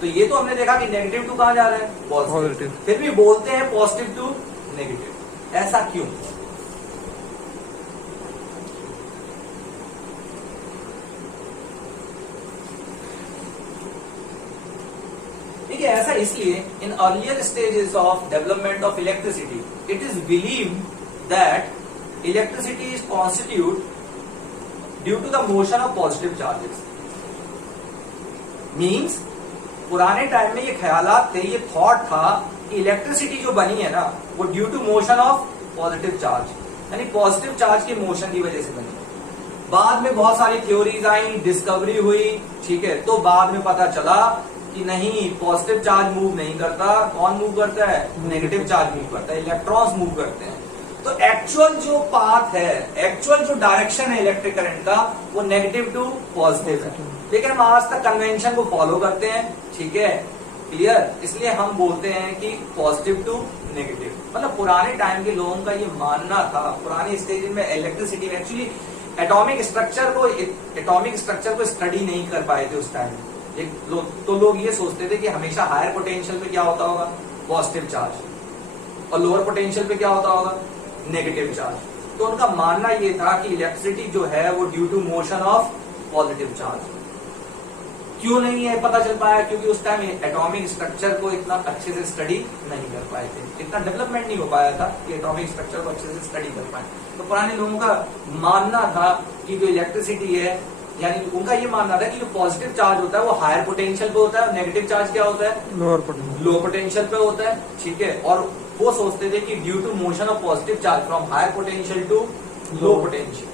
तो ये तो हमने देखा कि नेगेटिव टू कहां जा रहा है? पॉजिटिव। फिर भी बोलते हैं पॉजिटिव टू नेगेटिव, ऐसा क्यों? ठीक है, ऐसा इसलिए in earlier stages of development of electricity it is believe that electricity is constitute due to the motion of positive charges. Means पुराने टाइम में ये ख्यालात थे, ये थॉट था कि इलेक्ट्रिसिटी जो बनी है ना वो due to motion of positive charge, यानी पॉजिटिव चार्ज के मोशन की वजह से बनी। बाद में बहुत सारी थ्योरीज आई, डिस्कवरी हुई, ठीक है, तो बाद में पता चला कि नहीं, पॉजिटिव चार्ज मूव नहीं करता। कौन मूव करता है? नेगेटिव चार्ज मूव करता है, इलेक्ट्रॉन्स मूव करते हैं। तो एक्चुअल जो पाथ है, एक्चुअल जो डायरेक्शन है इलेक्ट्रिक करंट का, वो नेगेटिव टू पॉजिटिव है। लेकिन हम आज तक कन्वेंशन को फॉलो करते हैं, ठीक है, क्लियर। इसलिए हम बोलते हैं कि पॉजिटिव टू नेगेटिव। मतलब पुराने टाइम के लोगों का ये मानना था, पुराने स्टेज में इलेक्ट्रिसिटी में एक्चुअली एटॉमिक स्ट्रक्चर को स्टडी नहीं कर पाए थे उस टाइम। तो लोग ये सोचते थे कि हमेशा हायर पोटेंशियल पे क्या होता होगा? पॉजिटिव चार्ज, और लोअर पोटेंशियल पे क्या होता होगा? Negative charge. तो उनका मानना ये था कि इलेक्ट्रिसिटी जो है वो due to motion of positive charge. क्यों नहीं है पता चल पाया? क्योंकि उस टाइम एटॉमिक स्ट्रक्चर को इतना अच्छे से स्टडी नहीं कर पाए थे, इतना डेवलपमेंट नहीं हो पाया था कि एटॉमिक स्ट्रक्चर को अच्छे से स्टडी कर पाए। तो पुराने लोगों का मानना था कि जो इलेक्ट्रिसिटी है, यानी उनका ये मानना था कि जो पॉजिटिव चार्ज होता है वो हायर पोटेंशियल पे होता है, नेगेटिव चार्ज क्या होता है? लो पोटेंशियल पे होता है, ठीक है। और वो सोचते थे कि due to motion of positive charge from higher potential to low potential,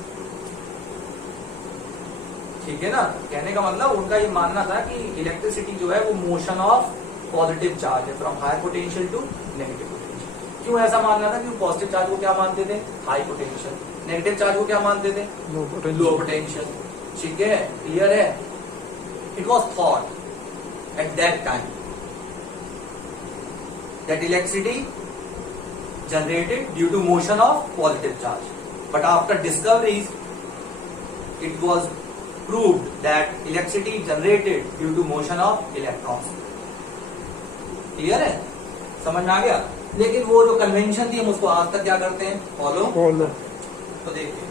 ठीक है ना। कहने का मतलब उनका ये मानना था कि इलेक्ट्रिसिटी जो है वो मोशन ऑफ पॉजिटिव चार्ज है from higher potential to negative potential. क्यों ऐसा मानना था? क्योंकि पॉजिटिव चार्ज को क्या मानते थे? High potential. नेगेटिव चार्ज को क्या मानते थे? लो पोटेंशियल। ठीक है, क्लियर है? It was thought at that time that electricity generated due to motion of positive charge, but after discoveries it was proved that electricity generated due to motion of electrons. Clear है? समझ में आ गया? लेकिन वो जो convention थी हम उसको आज तक क्या करते हैं? फॉलो। तो देखिए,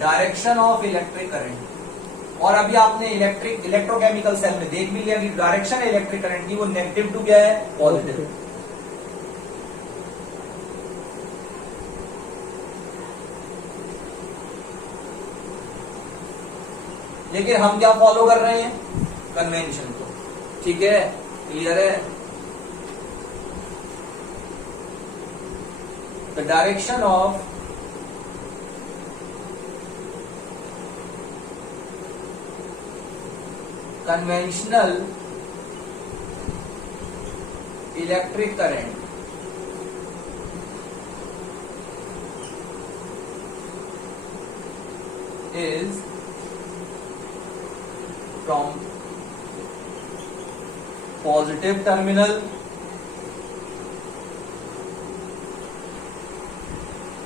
डायरेक्शन ऑफ इलेक्ट्रिक करंट, और अभी आपने इलेक्ट्रोकेमिकल सेल में देख भी लिया कि डायरेक्शन इलेक्ट्रिक करंट की वो नेगेटिव टू क्या है? पॉजिटिव। लेकिन हम क्या फॉलो कर रहे हैं? कन्वेंशन को, ठीक है, क्लियर है? The direction of conventional electric current is from positive terminal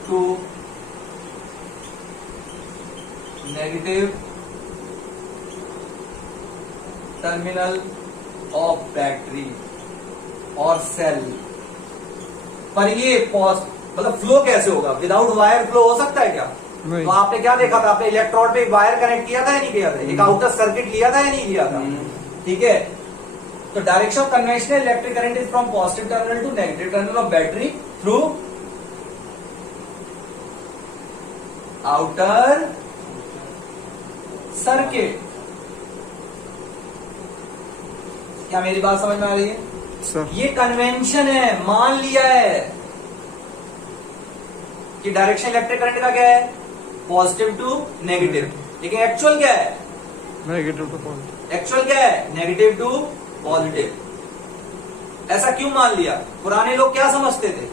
to negative terminal of battery और सेल। पर ये मतलब फ्लो कैसे होगा? विदाउट वायर फ्लो हो सकता है क्या? तो आपने क्या देखा था? आपने इलेक्ट्रोड पे एक वायर कनेक्ट किया था या नहीं किया था? एक आउटर सर्किट लिया था या नहीं लिया था? ठीक है। तो direction of conventional electric current is from positive terminal to negative terminal of battery through outer circuit. क्या मेरी बात समझ में आ रही है? सर, ये कन्वेंशन है, मान लिया है कि डायरेक्शन इलेक्ट्रिक करंट का क्या है? Positive to negative. लेकिन एक्चुअल क्या है? Negative to positive. एक्चुअल क्या है? Negative to positive. ऐसा क्यों मान लिया? पुराने लोग क्या समझते थे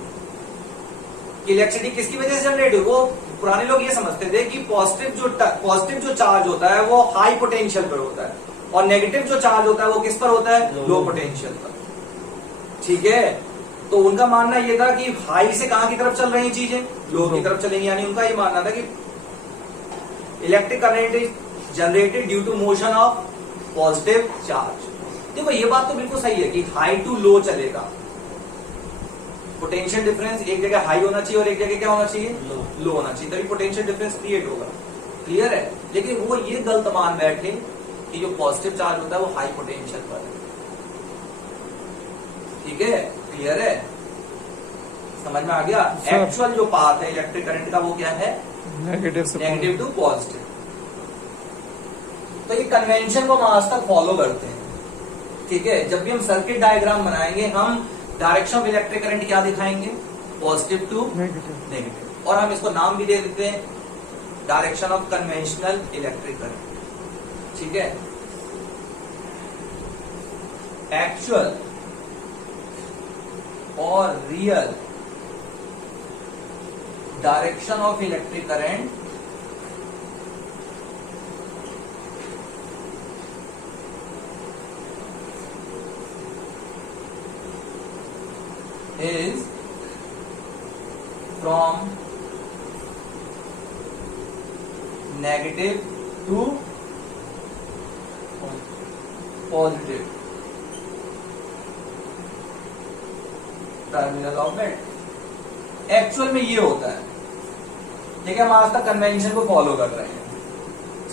कि इलेक्ट्रिसिटी किसकी वजह से जनरेट हुई? वो पुराने लोग ये समझते थे कि पॉजिटिव जो चार्ज होता है वो हाई पोटेंशियल पर होता है और नेगेटिव जो चार्ज होता है वो किस पर होता है? लो पोटेंशियल पर। ठीक है, तो उनका मानना ये था कि हाई से कहां की तरफ चल रही चीजें? लो की तरफ चलेंगी। यानी उनका ये मानना था कि electric current is generated due to motion of positive charge. देखो ये बात तो बिल्कुल सही है कि हाई टू लो चलेगा। पोटेंशियल डिफरेंस एक जगह हाई होना चाहिए और एक जगह क्या होना चाहिए? लो होना चाहिए, तभी पोटेंशियल डिफरेंस क्रिएट होगा। क्लियर है? लेकिन वो ये गलत मान बैठे कि जो पॉजिटिव चार्ज होता है वो हाई पोटेंशियल पर है। ठीक है, क्लियर है? समझ में आ गया? एक्चुअल जो पाथ है इलेक्ट्रिक करंट का वो क्या है? Negative to positive. तो ये कन्वेंशन को हम आज तक फॉलो करते हैं। ठीक है, जब भी हम सर्किट डायग्राम बनाएंगे हम डायरेक्शन ऑफ इलेक्ट्रिक करंट क्या दिखाएंगे? Positive to negative. और हम इसको नाम भी दे देते हैं direction of conventional electric current. ठीक है, एक्चुअल और real direction of electric current is from negative to positive terminal of battery. Actual में ये होता है। ठीक है, हम आज तक कन्वेंशन को फॉलो कर रहे हैं।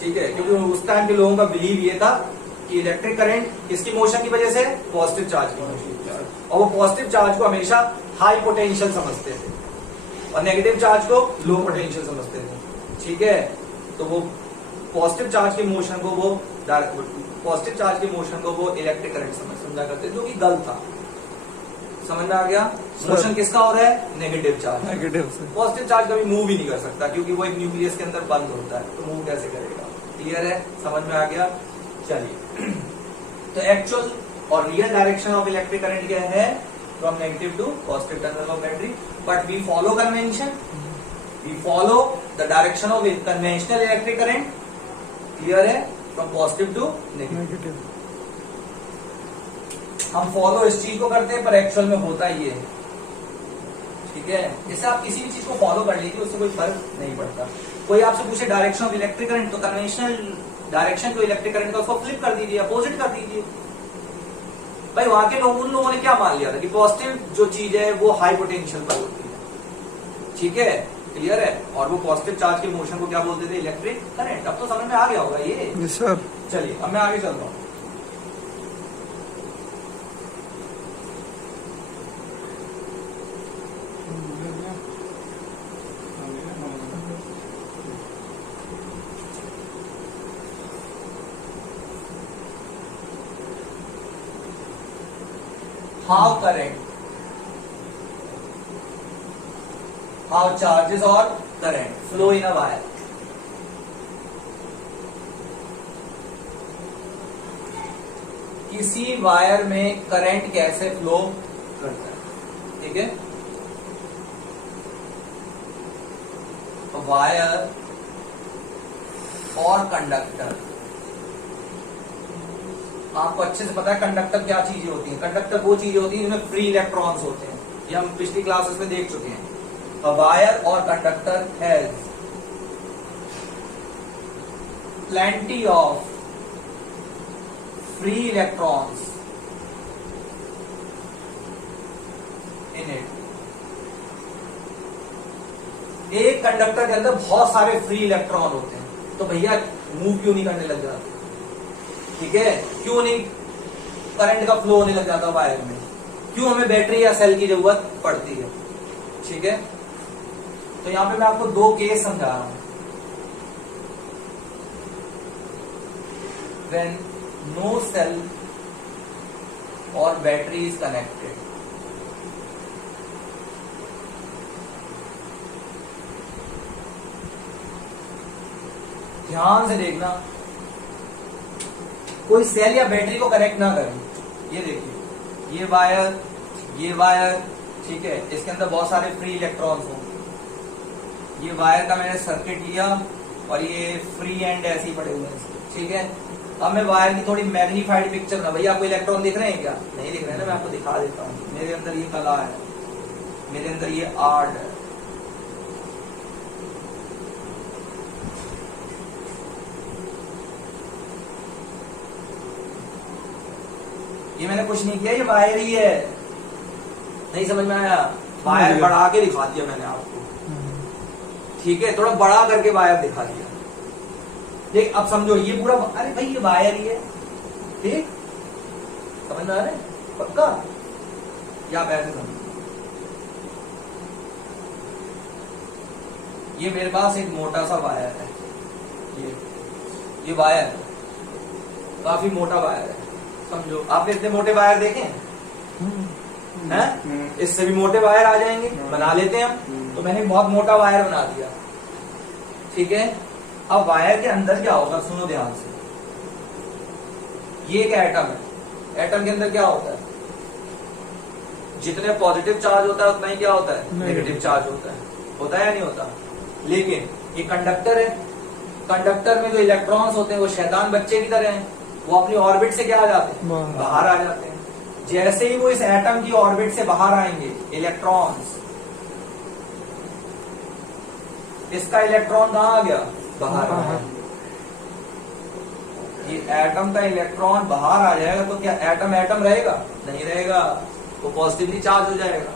ठीक है, क्योंकि उस टाइम के लोगों का बिलीव ये था कि इलेक्ट्रिक करंट किसकी मोशन की वजह से? पॉजिटिव चार्ज की मोशन। और वो पॉजिटिव चार्ज को हमेशा हाई पोटेंशियल समझते थे और नेगेटिव चार्ज को लो पोटेंशियल समझते थे। ठीक है, तो वो पॉजिटिव चार्ज के मोशन को वो इलेक्ट्रिक करंट समझा करते थे, जो कि गलत था। समझ में आ गया? मोशन किसका हो रहा है? Negative charge. नेगेटिव से पॉजिटिव चार्ज कभी मूव ही नहीं कर सकता क्योंकि वो एक न्यूक्लियस के अंदर बंद होता है, तो मूव कैसे करेगा? क्लियर है? समझ में आ गया? चलिए, तो एक्चुअल और real direction of electric current क्या है? From negative to positive terminal of battery. But we follow convention, we follow the direction of conventional electric current. Clear है? From positive to negative. हम फॉलो इस चीज को करते हैं पर एक्चुअल में होता ही है। ठीक है, इससे आप किसी भी चीज को फॉलो कर लीजिए, उससे कोई फर्क नहीं पड़ता। कोई आपसे पूछे डायरेक्शन ऑफ इलेक्ट्रिक करंट, तो कन्वेंशनल डायरेक्शन जो इलेक्ट्रिक करंट का उसको फ्लिप कर दीजिए, अपोजिट कर दीजिए। भाई वहां के उन लोगों ने क्या मान लिया था कि पॉजिटिव जो चीज है वो हाई पोटेंशियल पर होती है। ठीक है, क्लियर है? और वो पॉजिटिव चार्ज के मोशन को क्या बोलते थे? Electric current. अब तो समझ में आ गया होगा ये। Yes sir. चलिए अब मैं आगे चलता हूं। how charges or current flow in a wire। किसी वायर में करंट कैसे फ्लो करता है? ठीक है, वायर और कंडक्टर। आपको अच्छे से पता है कंडक्टर क्या चीजें होती हैं। कंडक्टर वो चीजें होती हैं जिनमें फ्री इलेक्ट्रॉन्स होते हैं, ये हम पिछली क्लासेस में देख चुके हैं। A wire or conductor has plenty of free electrons in it। एक कंडक्टर के अंदर बहुत सारे फ्री इलेक्ट्रॉन होते हैं, तो भैया मूव क्यों नहीं करने लग जाते? ठीक है, क्यों नहीं करंट का फ्लो होने लग जाता वायर में? क्यों हमें बैटरी या सेल की जरूरत पड़ती है? ठीक है, तो यहां पे मैं आपको दो केस समझा रहा हूं। When no cell or battery is connected, ध्यान से देखना। कोई सेल या बैटरी को कनेक्ट ना करें। ये देखिए, ये वायर, ठीक है, इसके अंदर बहुत सारे फ्री इलेक्ट्रॉन्स हों। ये वायर का मैंने सर्किट लिया और ये फ्री एंड ऐसे ही पड़े हुए हैं, ठीक है। अब मैं वायर की थोड़ी मैग्नीफाइड पिक्चर ना, भैया आपको इलेक्ट्रॉन दिख रहे हैं क्या? नहीं दिख रहे हैं ना, मैं आपको दिखा देता हूँ। मेरे अंदर ये कला है, मेरे अंदर ये आर्ट है। ये मैंने कुछ नहीं किया, ये वायर ही है। नहीं समझ में आया? वायर बढ़ा के दिखा दिया मैंने आपको, ठीक है, थोड़ा बड़ा करके वायर दिखा दिया। देख अब समझो, ये पूरा, अरे भाई ये वायर ही है, ठीक, समझ में आ रहा है? पक्का? या आप ऐसे समझो, ये मेरे पास एक मोटा सा वायर है, ये वायर काफी मोटा वायर है, समझो। आपने इतने मोटे वायर देखे हैं? इससे भी मोटे वायर आ जाएंगे, बना लेते हैं हम। तो मैंने बहुत मोटा वायर बना दिया, ठीक है। अब वायर के अंदर क्या होगा, सुनो ध्यान से। ये एक एटम है, एटम के अंदर क्या होता है? जितने पॉजिटिव चार्ज होता है उतना ही क्या होता है? नेगेटिव चार्ज होता है या नहीं होता? लेकिन ये कंडक्टर है, कंडक्टर में जो इलेक्ट्रॉन्स होते हैं वो शैतान बच्चे की तरह हैं, वो अपनी ऑर्बिट से क्या आ जाते हैं? बाहर आ जाते हैं। जैसे ही वो इस एटम की ऑर्बिट से बाहर आएंगे, इलेक्ट्रॉन्स, इसका इलेक्ट्रॉन कहां आ गया? बाहर आ गया। ये एटम का इलेक्ट्रॉन बाहर आ जाएगा तो क्या एटम एटम रहेगा? नहीं रहेगा, वो पॉजिटिवली चार्ज हो जाएगा।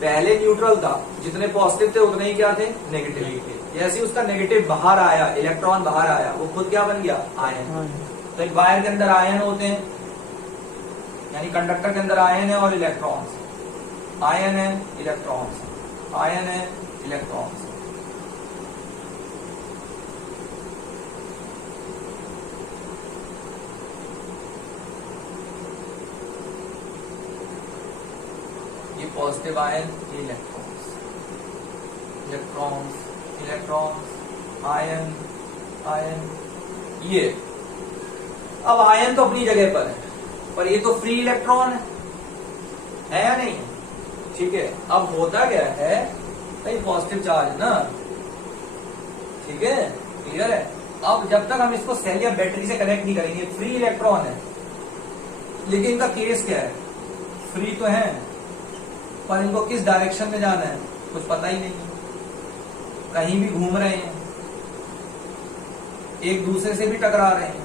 पहले न्यूट्रल था, जितने पॉजिटिव थे उतने ही क्या थे? नेगेटिव थे। जैसे ही उसका नेगेटिव बाहर आया, इलेक्ट्रॉन बाहर आया, वो खुद क्या बन गया? आयन। तो एक वायर के अंदर आयन होते हैं, यानी कंडक्टर के अंदर आयन है और इलेक्ट्रॉन्स, आयन है इलेक्ट्रॉन्स, आयन है इलेक्ट्रॉन्स। ये पॉजिटिव आयन, ये electrons, electrons, electrons, ion, ion, ये। अब आयन तो अपनी जगह पर है, पर ये तो फ्री इलेक्ट्रॉन है या नहीं? ठीक है। अब होता क्या है भाई, पॉजिटिव चार्ज है ना, ठीक है, क्लियर है। अब जब तक हम इसको सेल या बैटरी से कनेक्ट नहीं करेंगे, फ्री इलेक्ट्रॉन है, लेकिन इनका केस क्या है? फ्री तो है, पर इनको किस डायरेक्शन में जाना है कुछ पता ही नहीं, कहीं भी घूम रहे हैं, एक दूसरे से भी टकरा रहे हैं,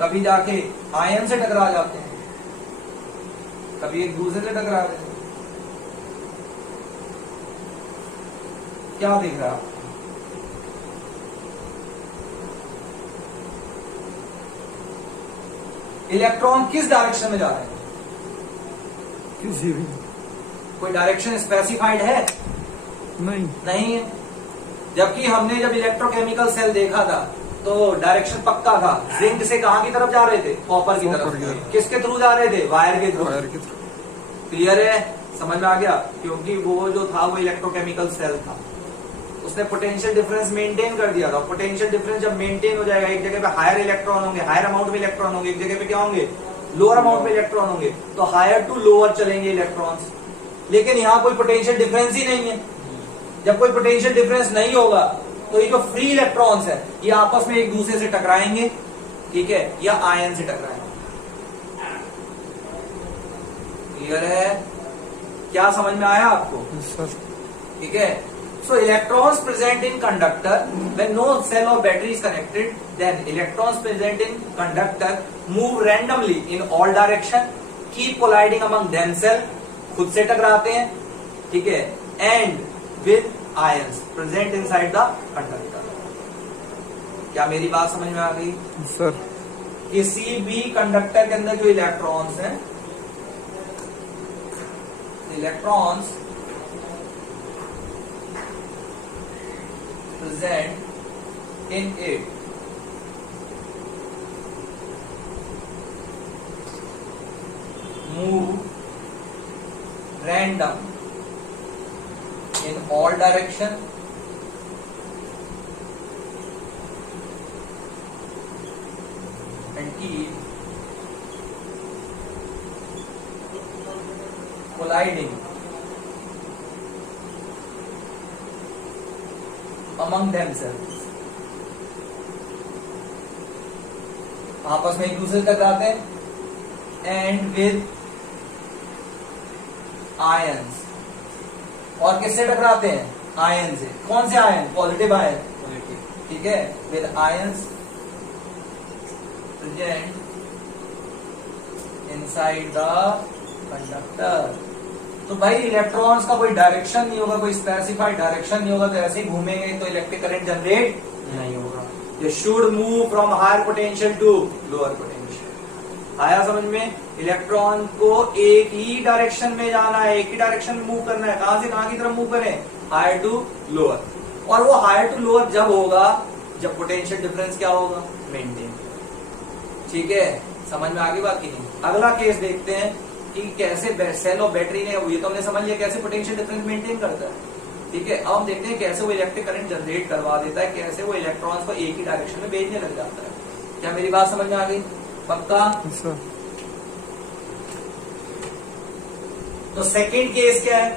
कभी जाके आयन से टकरा जाते हैं, कभी एक दूसरे से टकरा रहे हैं। क्या दिख रहा है? इलेक्ट्रॉन किस डायरेक्शन में जा रहे हैं? किसी भी, कोई डायरेक्शन स्पेसिफाइड है? नहीं है। जबकि हमने जब इलेक्ट्रोकेमिकल सेल देखा था तो डायरेक्शन पक्का था, जिंक से कहां की तरफ जा रहे थे? कॉपर की तरफ। किसके थ्रू जा रहे थे? वायर के थ्रू। क्लियर है? समझ में आ गया? क्योंकि वो जो था वो इलेक्ट्रोकेमिकल सेल था, उसने पोटेंशियल डिफरेंस मेंटेन कर दिया था। पोटेंशियल डिफरेंस जब मेंटेन हो जाएगा, एक जगह पे हायर इलेक्ट्रॉन होंगे, हायर अमाउंट में इलेक्ट्रॉन होंगे, एक जगह पे क्या होंगे? लोअर अमाउंट में इलेक्ट्रॉन होंगे, तो हायर टू लोअर चलेंगे इलेक्ट्रॉन्स। लेकिन यहाँ कोई पोटेंशियल डिफरेंस ही नहीं है। जब कोई पोटेंशियल डिफरेंस नहीं होगा तो ये जो फ्री इलेक्ट्रॉन्स है ये आपस में एक दूसरे से टकराएंगे, ठीक है, या आयन से टकराएंगे। क्लियर है? क्या समझ में आया आपको? ठीक है। So electrons present in conductor when no cell or battery is connected, then electrons present in conductor move randomly in all direction, keep colliding among themselves, खुद से टकराते हैं, ठीक है, and with ions present inside the conductor। क्या मेरी बात समझ में आ गई? सर, किसी भी कंडक्टर के अंदर जो इलेक्ट्रॉन्स हैं, electrons present in it move random in all direction colliding among themselves, आपस में एक दूसरे से टकराते हैं, एंड विद आयंस, और किससे टकराते हैं? आयन से। कौन से आयन? पॉजिटिव आयन, ठीक है, with ions present inside the conductor. तो भाई इलेक्ट्रॉन्स का कोई डायरेक्शन नहीं होगा, कोई स्पेसिफाइड डायरेक्शन नहीं होगा, तो ऐसे ही घूमेंगे तो इलेक्ट्रिक करंट जनरेट नहीं होगा। ये should move from higher potential to lower potential. आया समझ में? इलेक्ट्रॉन को एक ही डायरेक्शन में जाना है, एक ही डायरेक्शन में मूव करना है। कहां से कहां की तरफ मूव करें? Higher to lower. और वो हायर टू लोअर जब होगा जब पोटेंशियल डिफरेंस क्या होगा? मेंटेन। ठीक है, समझ में आ गई बात की नहीं? अगला केस देखते हैं कि कैसे सेल और बैटरी ने, ये तो हमने समझ लिया कैसे पोटेंशियल डिफरेंस मेंटेन करता है। ठीक है, अब हम देखते हैं कैसे वो इलेक्ट्रिक करंट जनरेट करवा देता है, कैसे वो इलेक्ट्रॉन्स को एक ही डायरेक्शन में भेजने लग जाता है। क्या मेरी बात समझ में आ गई? पक्का? तो सेकंड केस क्या है?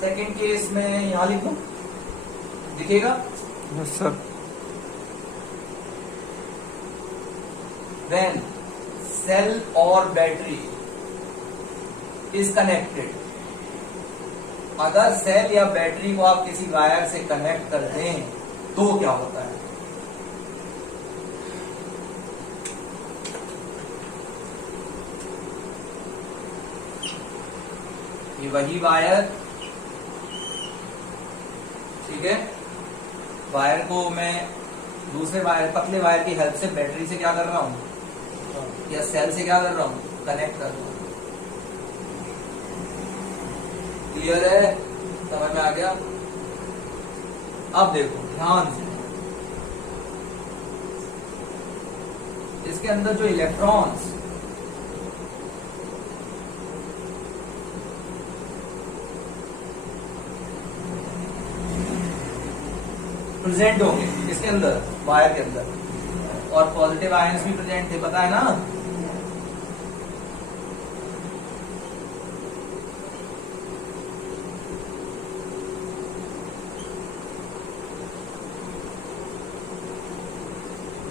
सेकंड केस में यहां लिख दूं, दिखेगा? Yes sir. When cell और बैटरी is connected, अगर सेल या बैटरी को आप किसी वायर से कनेक्ट कर दें तो क्या होता है? ये वही वायर, ठीक है, वायर को मैं दूसरे वायर, पतले वायर की हेल्प से बैटरी से क्या कर रहा हूं, या सेल से क्या कर रहा हूं? कनेक्ट कर रहा हूं। क्लियर है? समझ में आ गया? अब देखो ध्यान से, इसके अंदर जो इलेक्ट्रॉन्स प्रेजेंट होंगे इसके अंदर, वायर के अंदर, और पॉजिटिव आयंस भी प्रेजेंट थे, पता है ना?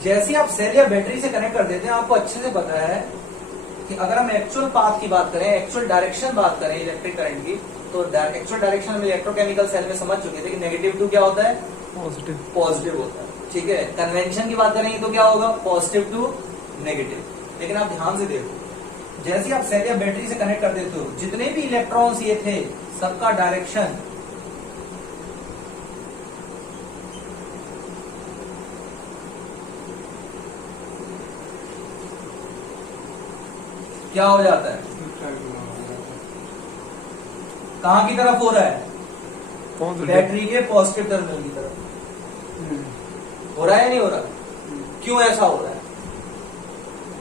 जैसे आप सेल या बैटरी से कनेक्ट कर देते हैं, आपको अच्छे से पता है कि अगर हम एक्चुअल पाथ की बात करें, एक्चुअल डायरेक्शन बात करें इलेक्ट्रिक करंट की, तो एक्चुअल डायरेक्शन में इलेक्ट्रोकेमिकल सेल में समझ चुके थे कि नेगेटिव टू क्या होता है? पॉजिटिव। पॉजिटिव होता है, ठीक है। कन्वेंशन की बात करेंगे तो क्या होगा? Positive to negative. लेकिन आप ध्यान से देखो, जैसे आप सेल या बैटरी से कनेक्ट कर देते हो, जितने भी इलेक्ट्रॉन्स ये थे सबका डायरेक्शन क्या हो जाता है? कहां की तरफ हो रहा है? बैटरी के पॉजिटिव टर्मिनल की तरफ हो रहा है या नहीं हो रहा? क्यों ऐसा हो रहा है?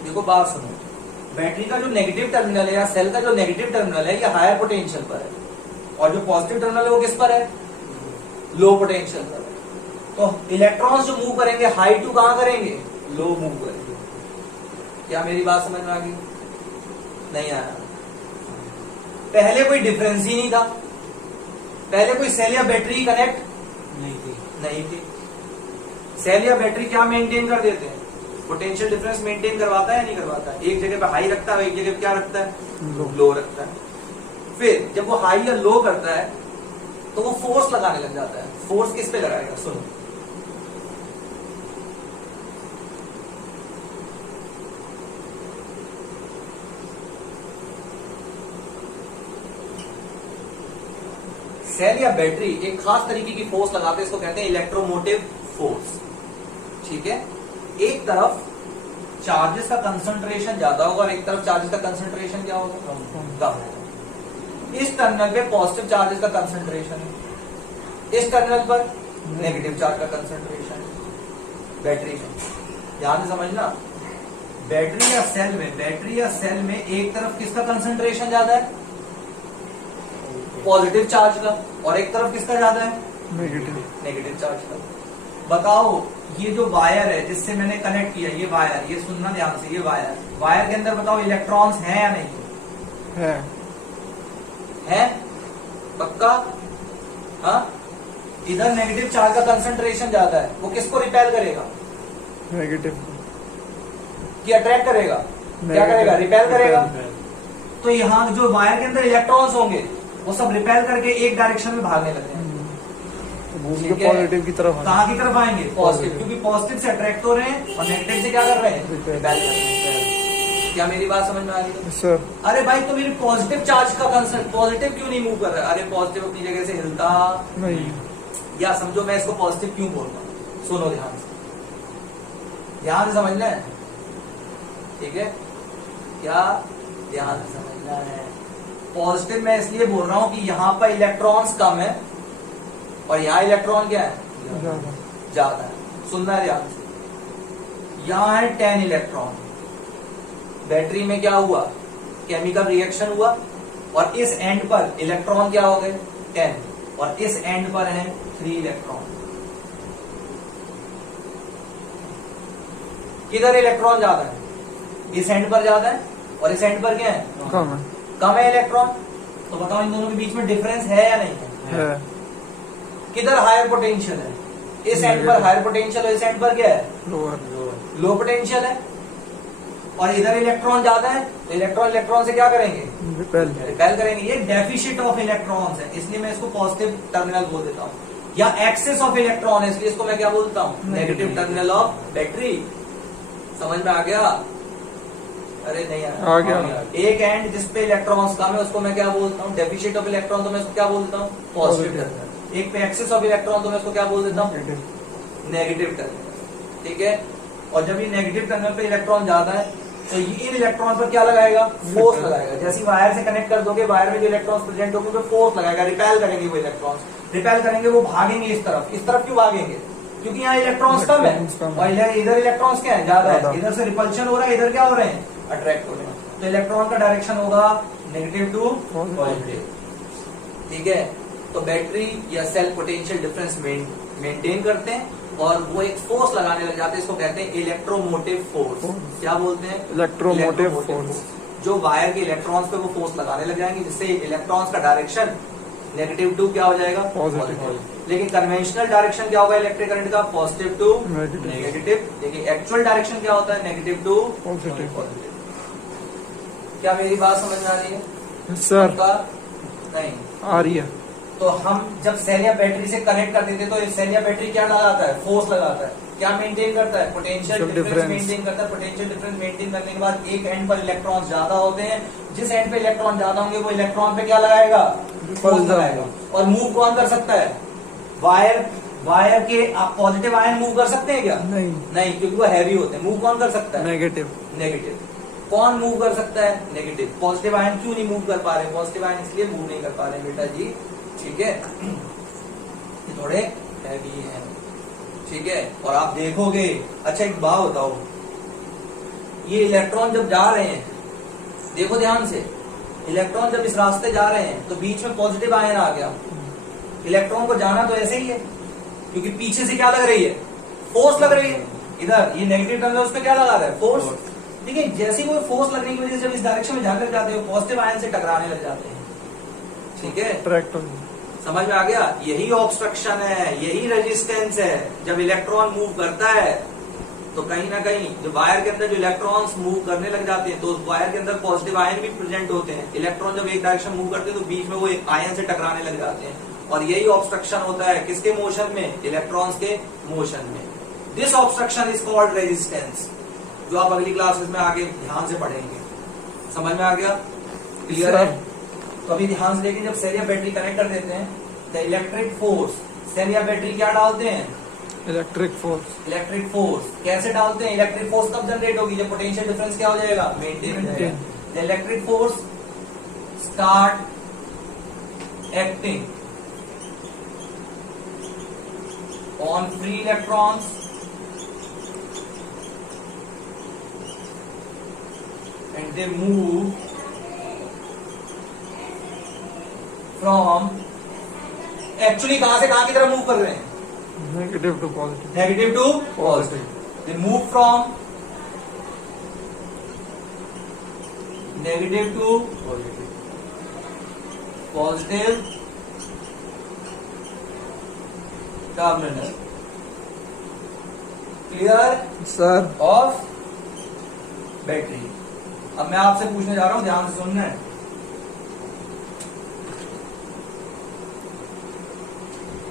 देखो बात सुनो, बैटरी का जो नेगेटिव टर्मिनल है या सेल का जो नेगेटिव टर्मिनल है, ये हायर पोटेंशियल पर है, और जो पॉजिटिव टर्मिनल है वो किस पर है? लो पोटेंशियल पर है। तो इलेक्ट्रॉन्स जो मूव करेंगे हाई टू कहां करेंगे? लो मूव करेंगे। क्या मेरी बात समझ में आ गई? नहीं आया? पहले कोई डिफरेंस ही नहीं था, पहले कोई सेल या बैटरी कनेक्ट नहीं थी। सेल या बैटरी क्या मेंटेन कर देते हैं? पोटेंशियल डिफरेंस मेंटेन करवाता है या नहीं करवाता? एक जगह पे हाई रखता है, एक जगह पे क्या रखता है? लो रखता है। फिर जब वो हाई या लो करता है तो वो फोर्स लगाने लग जाता है। फोर्स किस पे लगाएगा? सुनो, सेल या बैटरी एक खास तरीके की फोर्स लगाते हैं, इसको कहते हैं इलेक्ट्रोमोटिव फोर्स, ठीक है। एक तरफ चार्जेस का कंसंट्रेशन ज्यादा होगा और एक तरफ चार्जेस का कंसंट्रेशन क्या होगा? कम होगा। इस टर्मिनल पे पॉजिटिव चार्जेस का कंसंट्रेशन है, इस टर्मिनल पर नेगेटिव चार्ज का कंसंट्रेशन है बैटरी में। ध्यान से समझना, बैटरी या सेल में एक तरफ किसका कंसंट्रेशन ज्यादा है? पॉजिटिव चार्ज का, और एक तरफ किसका ज्यादा है? नेगेटिव चार्ज का। बताओ ये जो वायर है जिससे मैंने कनेक्ट किया, ये वायर, ये सुनना ध्यान से, ये वायर के अंदर बताओ इलेक्ट्रॉन्स हैं या नहीं है? पक्का? हाँ, इधर नेगेटिव चार्ज का कंसंट्रेशन ज्यादा है, वो किसको रिपेल करेगा? नेगेटिव कि अट्रैक्ट करेगा? क्या करेगा? रिपेल करेगा। तो यहाँ जो वायर के अंदर इलेक्ट्रॉन्स होंगे वो सब रिपेल करके एक डायरेक्शन में भागने लगते हैं। घूम के पॉजिटिव की तरफ कहाँ की तरफ आएंगे? पॉजिटिव, क्योंकि पॉजिटिव से अट्रैक्ट हो रहे हैं और नेगेटिव से क्या कर रहे हैं? रिपेल कर रहे हैं। क्या मेरी बात समझ में आ रही है? सर अरे भाई तो मेरी पॉजिटिव चार्ज का कंसर्न, पॉजिटिव क्यों नहीं मूव कर रहा है? अरे पॉजिटिव अपनी जगह से हिलता नहीं, या समझो मैं इसको पॉजिटिव क्यों बोल रहा हूँ, सुनो ध्यान से समझना है, ठीक है? क्या ध्यान से समझना है? पॉजिटिव मैं इसलिए बोल रहा हूँ कि यहाँ पर इलेक्ट्रॉन्स कम है और यहाँ इलेक्ट्रॉन क्या है? ज्यादा है। सुनना है ध्यान से, यहाँ है 10 इलेक्ट्रॉन, बैटरी में क्या हुआ? केमिकल रिएक्शन हुआ और इस एंड पर इलेक्ट्रॉन क्या हो गए? 10, और इस एंड पर है 3 इलेक्ट्रॉन। किधर इलेक्ट्रॉन ज्यादा है? इस एंड पर ज्यादा है और इस एंड पर क्या है? कम है इलेक्ट्रॉन। तो बताओ इन दोनों के बीच में डिफरेंस है या नहीं है? किधर हायर पोटेंशियल है? इस एंड पर हायर पोटेंशियल और इस एंड पर क्या है? लो पोटेंशियल है। और इधर इलेक्ट्रॉन ज्यादा है तो इलेक्ट्रॉन से क्या करेंगे? रिपेल करेंगे। ये डेफिशिट ऑफ इलेक्ट्रॉन्स है, इसलिए मैं इसको पॉजिटिव टर्मिनल बोल देता हूँ, या एक्सेस ऑफ इलेक्ट्रॉन है इसलिए इसको मैं क्या बोलता हूँ? Negative terminal of battery. समझ में आ गया? अरे नहीं आ गया। एक एंड जिसपे इलेक्ट्रॉन्स कम है उसको मैं क्या बोलता हूँ? डेफिशिट ऑफ इलेक्ट्रॉन, तो मैं इसको क्या बोलता हूँ? Positive terminal. एक पे एक्सेस ऑफ इलेक्ट्रॉन तो मैं इसको क्या बोल देता हूँ? Negative terminal. ठीक है? और जब ये नेगेटिव टर्मिनल पे इलेक्ट्रॉन ज्यादा है तो ये इन इलेक्ट्रॉन पर क्या लगाएगा? फोर्स लगाएगा। जैसे वायर से कनेक्ट कर दोगे, वायर में जो इलेक्ट्रॉन्स प्रेजेंट होंगे वो फोर्स लगाएगा, रिपेल करेंगे वो इलेक्ट्रॉन्स, रिपेल करेंगे, वो भागेंगे इस तरफ। इस तरफ क्यों भागेंगे? क्योंकि यहाँ इलेक्ट्रॉन्स कम है और इधर इलेक्ट्रॉन्स क्या है? ज्यादा है। इधर से रिपल्शन हो रहा है, इधर क्या हो रहे हैं? अट्रैक्ट हो रहे हैं। तो इलेक्ट्रॉन का डायरेक्शन होगा नेगेटिव टू पॉजिटिव। ठीक है? तो बैटरी या सेल पोटेंशियल डिफरेंस मेंटेन करते हैं और वो एक फोर्स लगाने लग जाते हैं, इसको कहते हैं इलेक्ट्रोमोटिव फोर्स। क्या बोलते हैं? Electromotive force. जो वायर के इलेक्ट्रॉन्स पे वो फोर्स लगाने लग जाएंगे जिससे इलेक्ट्रॉन्स का डायरेक्शन नेगेटिव टू क्या हो जाएगा? पॉजिटिव। लेकिन कन्वेंशनल डायरेक्शन क्या होगा इलेक्ट्रिक करंट का? Positive to negative. लेकिन एक्चुअल डायरेक्शन क्या होता है? Negative to positive. क्या मेरी बात समझ में आ रही है सर? नहीं आ रही है। तो हम जब सेल या बैटरी से कनेक्ट कर देते हैं तो सेल या बैटरी क्या लगाता है? फोर्स लगाता है। क्या मेंटेन करता है? पोटेंशियल डिफरेंस मेंटेन करता है। पोटेंशियल डिफरेंस मेंटेन करने के बाद एक एंड पर इलेक्ट्रॉन ज्यादा होते हैं, जिस एंड पे इलेक्ट्रॉन ज्यादा होंगे वो इलेक्ट्रॉन पे क्या लगाएगा? फोर्स लगाएगा। और मूव कौन कर सकता है? वायर के आप पॉजिटिव आयन मूव कर सकते हैं क्या? नहीं, क्योंकि वो हैवी होते हैं। मूव कौन कर सकता है? नेगेटिव। कौन मूव कर सकता है? नेगेटिव। पॉजिटिव आयन क्यों नहीं मूव कर पा रहे? पॉजिटिव आयन इसलिए मूव नहीं कर पा रहे बेटा जी, ठीक है, ये थोड़े हैवी हैं। ठीक है? और आप देखोगे, अच्छा एक बात बताओ, ये इलेक्ट्रॉन जब जा रहे हैं, देखो ध्यान से, इलेक्ट्रॉन जब इस रास्ते जा रहे हैं तो बीच में पॉजिटिव आयन आ गया, इलेक्ट्रॉन को जाना तो ऐसे ही है क्योंकि पीछे से क्या लग रही है? फोर्स लग रही है। इधर ये नेगेटिव टर्मिनल उस पर क्या लगा रहा है? फोर्स। देखिए जैसे ही वो फोर्स लगने की वजह से जब इस डायरेक्शन में जाकर जाते हैं पॉजिटिव आयन से टकराने लग जाते हैं। ठीक है? समझ में आ गया? यही ऑब्स्ट्रक्शन है, यही रेजिस्टेंस है। जब इलेक्ट्रॉन मूव करता है तो कहीं ना कहीं जो वायर के अंदर जो इलेक्ट्रॉन्स मूव करने लग जाते हैं तो उस वायर के अंदर पॉजिटिव आयन भी प्रेजेंट होते हैं। इलेक्ट्रॉन जब एक डायरेक्शन मूव करते हैं तो बीच में वो एक आयन से टकराने लग जाते हैं और यही ऑब्स्ट्रक्शन होता है किसके मोशन में? इलेक्ट्रॉन्स के मोशन में। This obstruction is called resistance, जो आप अगली क्लासेस में आगे ध्यान से पढ़ेंगे। समझ में आ गया? क्लियर है? तो अभी ध्यान से देखिए, जब सेल या बैटरी कनेक्ट कर देते हैं द इलेक्ट्रिक फोर्स, सेल या बैटरी क्या डालते हैं? Electric force. कैसे डालते हैं? इलेक्ट्रिक फोर्स कब जनरेट होगी? जब पोटेंशियल डिफरेंस क्या हो जाएगा? मेंटेन हो जाएगा। The electric force start acting on free electrons and they move from, actually कहां से कहां की तरफ मूव कर रहे हैं? Negative to positive. Negative to positive. They move from negative to positive terminal. Clear sir of battery. अब मैं आपसे पूछने जा रहा हूं, ध्यान से सुनना है।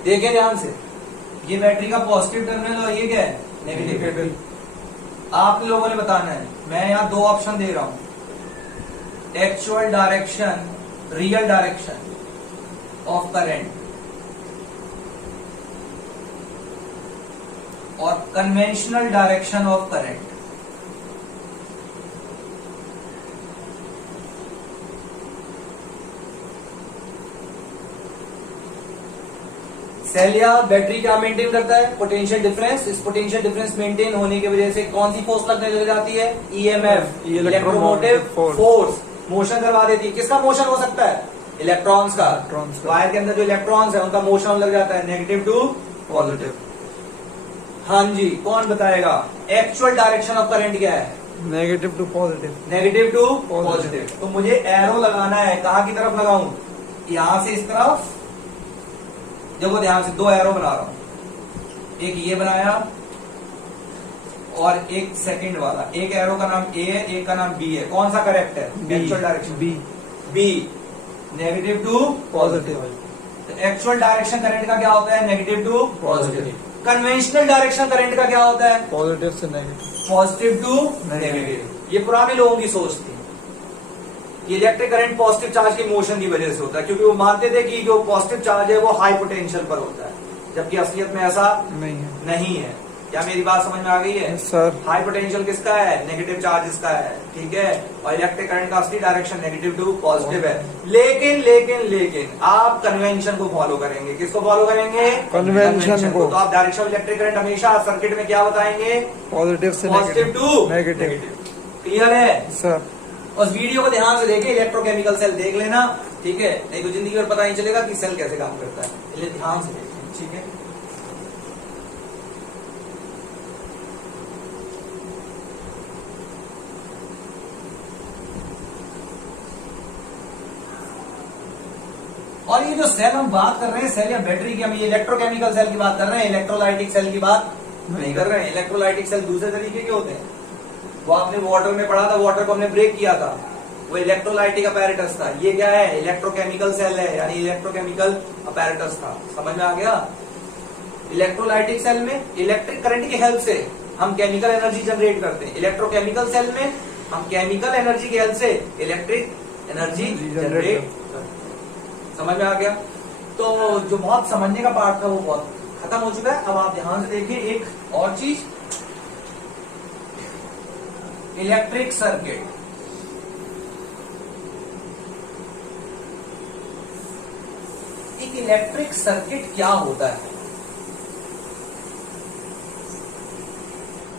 देखिए ध्यान से, ये बैटरी का पॉजिटिव टर्मिनल और ये क्या है, नेगेटिव। आप लोगों ने बताना है। मैं यहां दो ऑप्शन दे रहा हूं, actual direction, real direction of current और conventional direction of current. Cell या बैटरी क्या मेंटेन करता है, पोटेंशियल डिफरेंस। इस पोटेंशियल डिफरेंस मेंटेन होने की वजह से कौन सी फोर्स लगने लग जाती है, ईएमएफ, इलेक्ट्रोमोटिव फोर्स। मोशन करवा देती है। किसका मोशन हो सकता है, इलेक्ट्रॉन्स का। वायर के अंदर जो इलेक्ट्रॉन्स है उनका मोशन लग जाता है नेगेटिव टू पॉजिटिव। हाँ जी, कौन बताएगा एक्चुअल डायरेक्शन ऑफ करंट क्या है, negative to positive. Negative to positive. तो मुझे एरो लगाना है, कहाँ की तरफ लगाऊं, यहां से इस तरफ। देखो ध्यान से, दो एरो बना रहा हूं, एक ये बनाया और एक सेकंड वाला। एक एरो का नाम ए है, एक का नाम बी है। कौन सा करेक्ट है, actual direction B. B, negative to positive. तो एक्चुअल डायरेक्शन करंट का क्या होता है, negative to positive. Conventional direction current का क्या होता है, पॉजिटिव से नेगेटिव। Positive to negative. ये पुराने लोगों की सोच थी। इलेक्ट्रिक करंट पॉजिटिव चार्ज की मोशन की वजह से होता है, क्योंकि वो मानते थे कि जो पॉजिटिव चार्ज है वो हाई पोटेंशियल पर होता है, जबकि असलियत में ऐसा नहीं है। क्या मेरी बात समझ में आ गई है सर? हाई पोटेंशियल किसका है, नेगेटिव चार्ज इसका है, ठीक है। और इलेक्ट्रिक करंट का असली डायरेक्शन नेगेटिव टू पॉजिटिव है। लेकिन लेकिन लेकिन आप कन्वेंशन को फॉलो करेंगे। किसको फॉलो करेंगे, कन्वेंशन को। तो आप डायरेक्शन ऑफ इलेक्ट्रिक करंट हमेशा सर्किट में क्या बताएंगे, पॉजिटिव से पॉजिटिव टू नेगेटिव। क्लियर है सर उस वीडियो को ध्यान से देखिए, इलेक्ट्रोकेमिकल सेल देख लेना, ठीक है। नहीं तो जिंदगी में पता नहीं चलेगा कि सेल कैसे काम करता है, इसलिए ध्यान से देखिए, ठीक है। और ये जो सेल हम बात कर रहे हैं, सेल या बैटरी की, हम ये इलेक्ट्रोकेमिकल सेल की बात कर रहे हैं, इलेक्ट्रोलाइटिक सेल की बात नहीं कर रहे हैं। इलेक्ट्रोलाइटिक सेल दूसरे तरीके के होते हैं। वो आपने वाटर में पढ़ा था, वाटर को हमने ब्रेक किया था, वो इलेक्ट्रोलाइटिक अपैरेटस था। ये क्या है, इलेक्ट्रोकेमिकल सेल है, यानी इलेक्ट्रोकेमिकल अपैरेटस था। समझ में आ गया। इलेक्ट्रोलाइटिक सेल में इलेक्ट्रिक करंट की हेल्प से हम केमिकल एनर्जी जनरेट करते हैं। इलेक्ट्रोकेमिकल सेल में हम केमिकल एनर्जी की हेल्प से इलेक्ट्रिक एनर्जी जनरेट करते हैं। समझ में आ गया। तो जो बहुत समझने का पार्ट था वो बहुत खत्म हो चुका है। अब आप ध्यान से देखिए एक और चीज, इलेक्ट्रिक सर्किट। एक इलेक्ट्रिक सर्किट क्या होता है,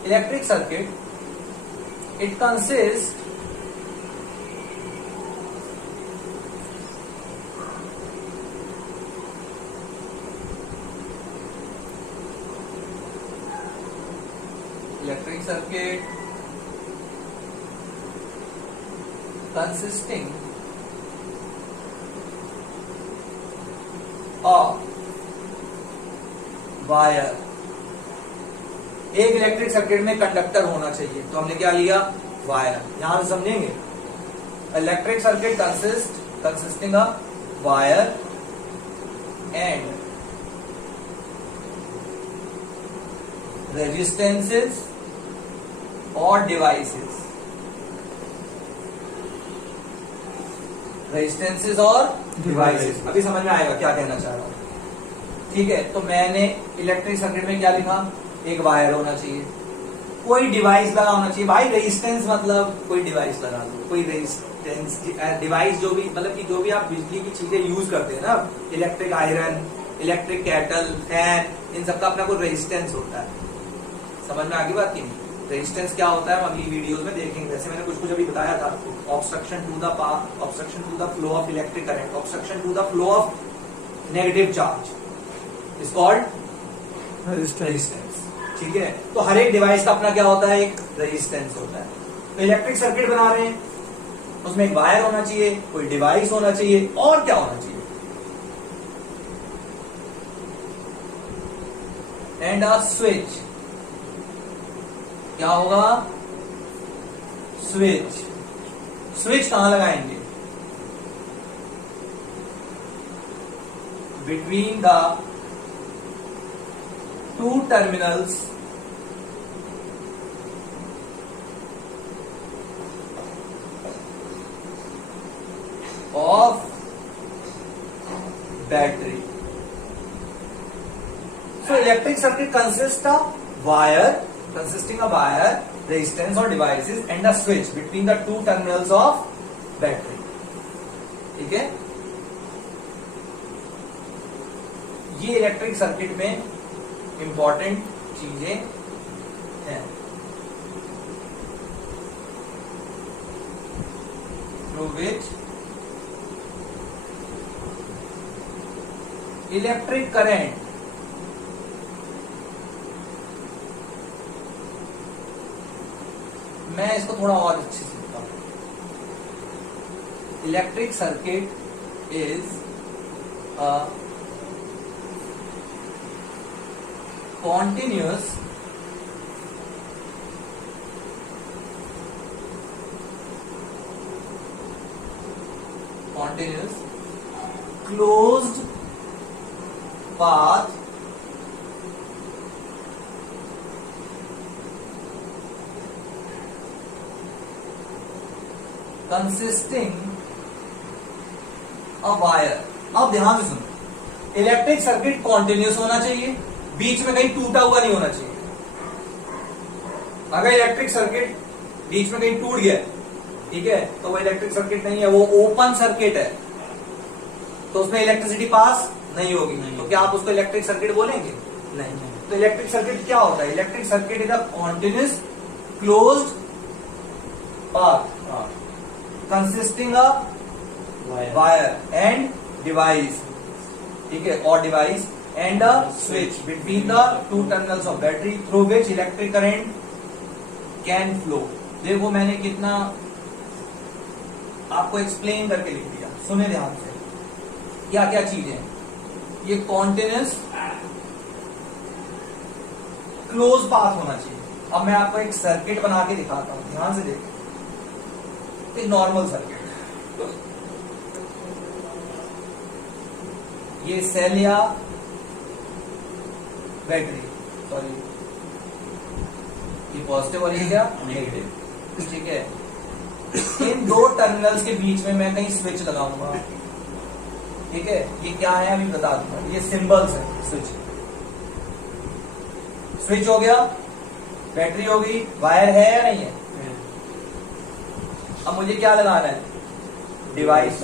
electric circuit it consist electric circuit consisting of wire. एक इलेक्ट्रिक सर्किट में कंडक्टर होना चाहिए, तो हमने क्या लिया, वायर। यहां से समझेंगे, electric circuit consisting of wire and resistances और डिवाइसेस। रेजिस्टेंसेस और डिवाइसेस, अभी समझ में आएगा क्या कहना चाह रहा हूं, ठीक है। तो मैंने इलेक्ट्रिक सर्किट में क्या लिखा, एक वायर होना चाहिए, कोई डिवाइस लगा होना चाहिए। भाई रेजिस्टेंस मतलब कोई डिवाइस लगा दो, कोई रेजिस्टेंस डिवाइस जो भी, मतलब कि जो भी आप बिजली की चीजें यूज करते हैं ना, electric iron, electric kettle, fan, इन सबका अपना कोई रेजिस्टेंस होता है। समझ में आगे बात की नहीं। रेजिस्टेंस क्या होता है हम अगली वीडियोस में देखेंगे। जैसे मैंने कुछ अभी बताया था, obstruction to the path, obstruction to the flow of electric current, obstruction to the flow of negative charge is called resistance. ठीक है, तो हर एक डिवाइस का अपना क्या होता है, एक रेजिस्टेंस होता है। तो इलेक्ट्रिक सर्किट बना रहे हैं, उसमें एक वायर होना चाहिए, कोई डिवाइस होना चाहिए, और क्या होना चाहिए, एंड अ स्विच। क्या होगा, स्विच। स्विच कहां लगाएंगे, between the two terminals of battery. So electric circuit consists of wire, resistance or devices, and a switch between the two terminals of battery. ठीक है, ये इलेक्ट्रिक सर्किट में important चीजें हैं। Through which इलेक्ट्रिक करंट मैं इसको थोड़ा और अच्छे से लिखता हूं। Electric circuit is a continuous closed path consisting of wire। अब ध्यान से सुनो, इलेक्ट्रिक सर्किट कॉन्टिन्यूस होना चाहिए, बीच में कहीं टूटा हुआ नहीं होना चाहिए। अगर इलेक्ट्रिक सर्किट बीच में कहीं टूट गया, ठीक है, तो वो इलेक्ट्रिक सर्किट नहीं है, वो ओपन सर्किट है, तो उसमें इलेक्ट्रिसिटी पास नहीं होगी। तो क्या आप उसको इलेक्ट्रिक सर्किट बोलेंगे, नहीं। तो इलेक्ट्रिक सर्किट क्या होता है, electric circuit is a continuous closed path consisting of wire and device, ठीक है, और device and a switch between the two terminals of battery through which electric current can flow. देखो मैंने कितना आपको एक्सप्लेन करके लिख दिया, सुने ध्यान से, क्या क्या चीजें। ये कॉन्टिन्यूस क्लोज पाथ होना चाहिए। अब मैं आपको एक सर्किट बना के दिखाता हूं, ध्यान से देखो, एक नॉर्मल सर्किट, ये सेल या बैटरी, सॉरी ये पॉजिटिव और ये क्या नेगेटिव, ठीक है। इन दो टर्मिनल्स के बीच में मैं कहीं स्विच लगाऊंगा, ठीक है, ये क्या है अभी बता दूंगा, ये सिंबल्स है स्विच। स्विच हो गया, बैटरी हो गई, वायर है या नहीं है। अब मुझे क्या लगाना है, डिवाइस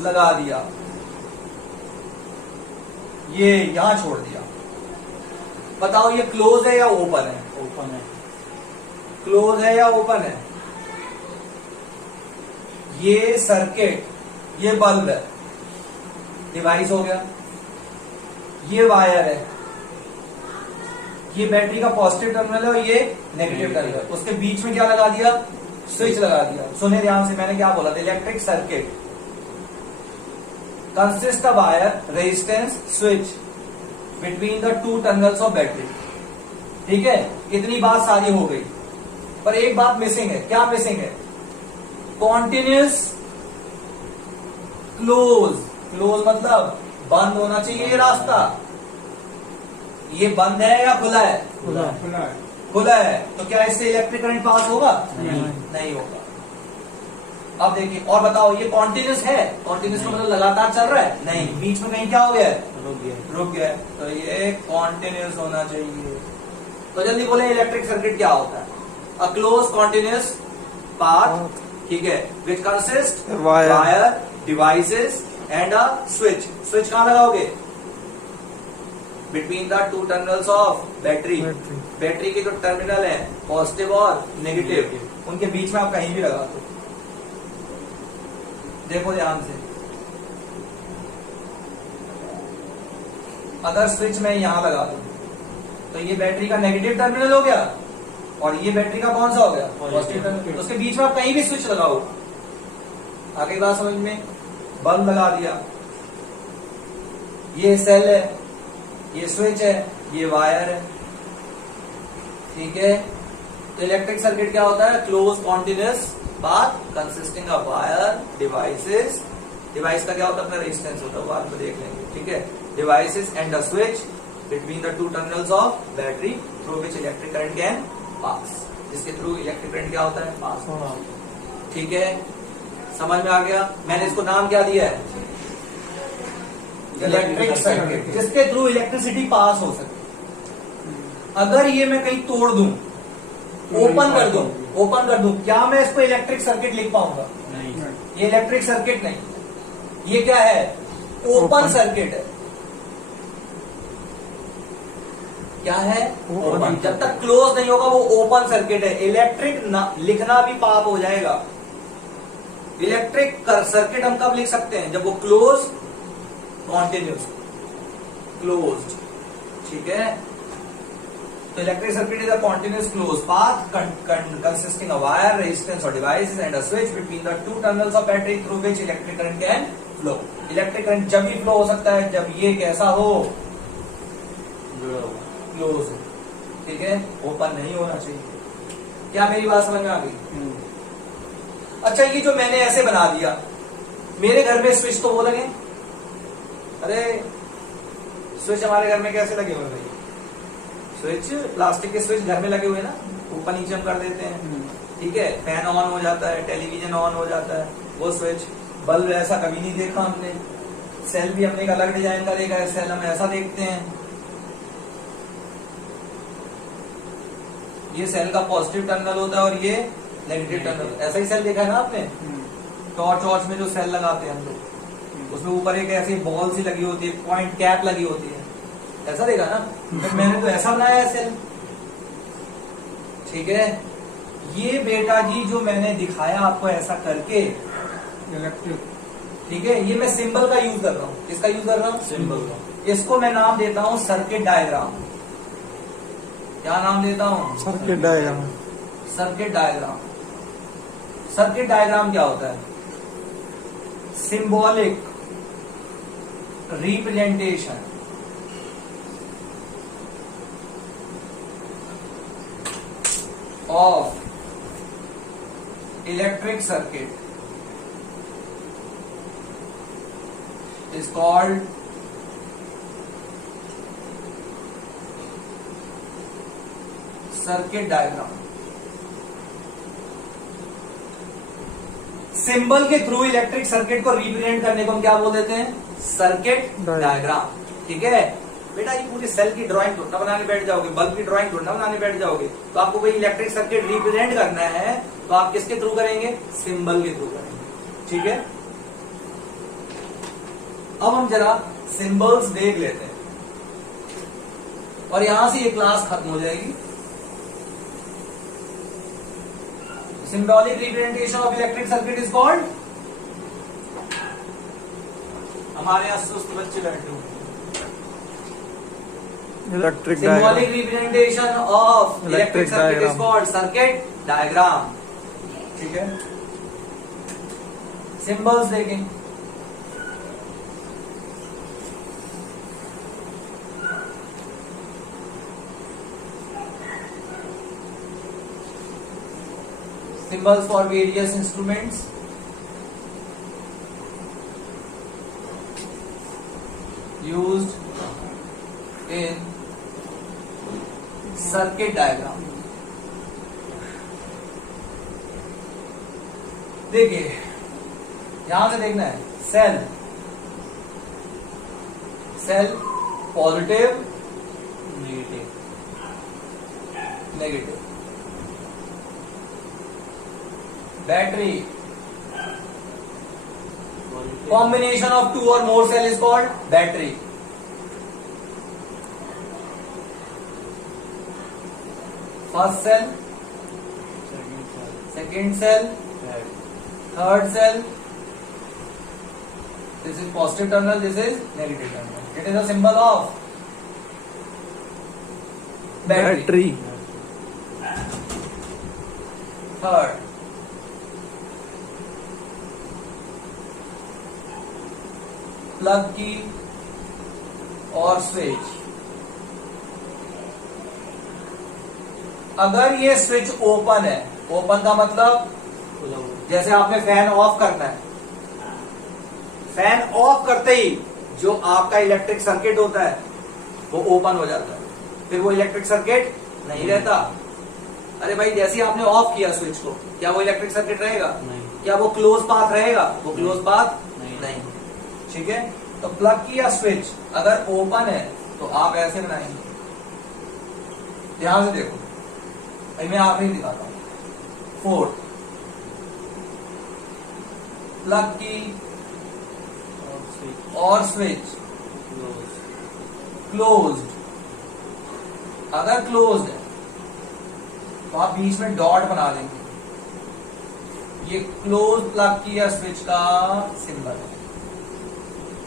लगा दिया, ये यहां छोड़ दिया। बताओ ये क्लोज है या ओपन है, ओपन है। क्लोज है या ओपन है। ये सर्किट, ये बल्ब है, डिवाइस हो गया, ये वायर है, ये बैटरी का पॉजिटिव टर्मिनल है और ये नेगेटिव टर्मिनल, उसके बीच में क्या लगा दिया, स्विच लगा दिया। सुने ध्यान से, मैंने क्या बोला था, electric circuit consist of wire, resistance, switch between the two terminals of battery. ठीक है, इतनी बात सारी हो गई, पर एक बात मिसिंग है। क्या मिसिंग है, कॉन्टिन्यूस क्लोज। क्लोज मतलब बंद होना चाहिए ये रास्ता। ये बंद है या खुला है, खुला है। खुला है, तो क्या इससे इलेक्ट्रिक करंट पास होगा, नहीं होगा। अब देखिए और बताओ, ये कॉन्टिन्यूस है, कॉन्टिन्यूस का मतलब लगातार चल रहा है, नहीं, बीच में कहीं क्या हो गया है, रुक गया है, तो ये कॉन्टिन्यूस होना चाहिए। तो जल्दी बोले इलेक्ट्रिक सर्किट क्या होता है, अ क्लोज कॉन्टिन्यूस पाथ, ठीक है, which consist wire, devices and a switch. Switch कहां लगाओगे, between the two terminals of battery. Battery के जो टर्मिनल है पॉजिटिव और नेगेटिव, उनके बीच में आप कहीं भी लगा दो। देखो ध्यान से, अगर स्विच मैं यहां लगा दूं, तो ये बैटरी का नेगेटिव टर्मिनल हो गया और ये बैटरी का कौन सा हो गया, पॉजिटिव टर्मिनल। तो उसके बीच में आप कहीं भी स्विच लगाओ। आगे बात समझ में, बल्ब लगा दिया, ये सेल है, ये स्विच है, ये वायर है, ठीक है। तो इलेक्ट्रिक सर्किट क्या होता है, close continuous path consisting of wire devices. Device का क्या होता है, अपना रेजिस्टेंस होता है, बाद में देख लेंगे, ठीक है। Devices and a switch between the two terminals of battery through which electric current can pass, जिसके थ्रू इलेक्ट्रिक करंट क्या होता है, पास, ठीक है। समझ में आ गया। मैंने इसको नाम क्या दिया है, इलेक्ट्रिक सर्किट, जिसके थ्रू इलेक्ट्रिसिटी पास हो सके। अगर ये मैं कहीं तोड़ दूं, ओपन कर दूं, क्या मैं इसको इलेक्ट्रिक सर्किट लिख पाऊंगा, नहीं, ये इलेक्ट्रिक सर्किट नहीं, ये क्या है, ओपन सर्किट है। क्या है, ओपन। जब तक क्लोज नहीं होगा वो ओपन सर्किट है। इलेक्ट्रिक लिखना भी पाप हो जाएगा। इलेक्ट्रिक सर्किट हम कब लिख सकते हैं, जब वो क्लोज कॉन्टिन्यूस क्लोज्ड, ठीक है। तो electric circuit is a continuous close path consisting of wire resistance और devices and a switch between the two terminals of battery through which electric current can flow. Electric current जब भी flow हो सकता है जब ये कैसा हो, क्लोज, ठीक है, ओपन नहीं होना चाहिए। क्या मेरी बात समझ में आ गई। अच्छा, ये जो मैंने ऐसे बना दिया, मेरे घर में स्विच तो वो लगे, अरे स्विच हमारे घर में कैसे लगे हुए भाई, स्विच प्लास्टिक के स्विच घर में लगे हुए ना, ऊपर नीचे हम कर देते हैं, ठीक है। फैन ऑन हो जाता है, टेलीविजन ऑन हो जाता है, वो स्विच। बल्ब ऐसा कभी नहीं देखा हमने। सेल भी हमने एक अलग डिजाइन का देखा है, सेल हम ऐसा देखते हैं। ये सेल का पॉजिटिव टर्मिनल होता है और ये नेगेटिव टर्मिनल। ऐसा ही सेल देखा है ना आपने, टॉर्च वॉर्च में जो सेल लगाते हैं हम लोग, उसमें ऊपर एक ऐसी बॉल सी लगी होती है, पॉइंट कैप लगी होती है, ऐसा देखा ना। तो मैंने तो ऐसा बनाया है सेल, ठीक है। ये बेटा जी जो मैंने दिखाया आपको ऐसा करके इलेक्ट्रिक, ठीक है, ये मैं सिंबल का यूज कर रहा हूँ। किसका यूज कर रहा हूँ, सिंबल का। इसको मैं नाम देता हूँ सर्किट डायग्राम। क्या नाम देता हूँ, circuit diagram. Circuit diagram. Circuit diagram क्या होता है, symbolic representation of electric circuit is called circuit diagram। Symbol के थ्रू इलेक्ट्रिक सर्किट को रिप्रेजेंट करने को हम क्या बोल देते हैं, सर्किट डायग्राम, ठीक है। बेटा ये पूरी सेल की ड्राइंग थोड़ा बनाने बैठ जाओगे, बल्ब की ड्राइंग थोड़ा बनाने बैठ जाओगे। तो आपको कोई इलेक्ट्रिक सर्किट रिप्रेजेंट करना है तो आप किसके थ्रू करेंगे, सिंबल के थ्रू करेंगे, ठीक है। अब हम जरा सिंबल्स देख लेते हैं और यहां से ये क्लास खत्म हो जाएगी। Symbolic representation of electric circuit is called, हमारे यहां सुस्त बच्चे बैठे हुए, electric symbolic representation of electric circuit is called circuit diagram, ठीक है। सिंबल्स देखें, symbols for various instruments, used in circuit diagram. देखिए यहां से देखना है, cell, cell positive negative, battery combination of two or more cell is called battery. First cell, second cell, third cell, this is positive terminal, this is negative terminal. It is a symbol of battery. Third, plug key और switch. अगर ये switch open है, open का मतलब जैसे आपने fan of करना है, फैन ऑफ करते ही जो आपका इलेक्ट्रिक सर्किट होता है वो ओपन हो जाता है, फिर वो इलेक्ट्रिक सर्किट नहीं रहता। अरे भाई जैसे ही आपने ऑफ किया स्विच को, क्या वो इलेक्ट्रिक सर्किट रहेगा? नहीं। क्या वो क्लोज पाथ रहेगा? वो क्लोज पाथ नहीं। ठीक है। तो प्लग की या स्विच अगर ओपन है तो आप ऐसे बनाएंगे, ध्यान से देखो भाई, मैं आखिरी दिखाता हूं। फोर्थ, प्लग की और स्विच क्लोज्ड। अगर क्लोज्ड है तो आप बीच में डॉट बना देंगे, ये क्लोज प्लग की या स्विच का सिंबल है।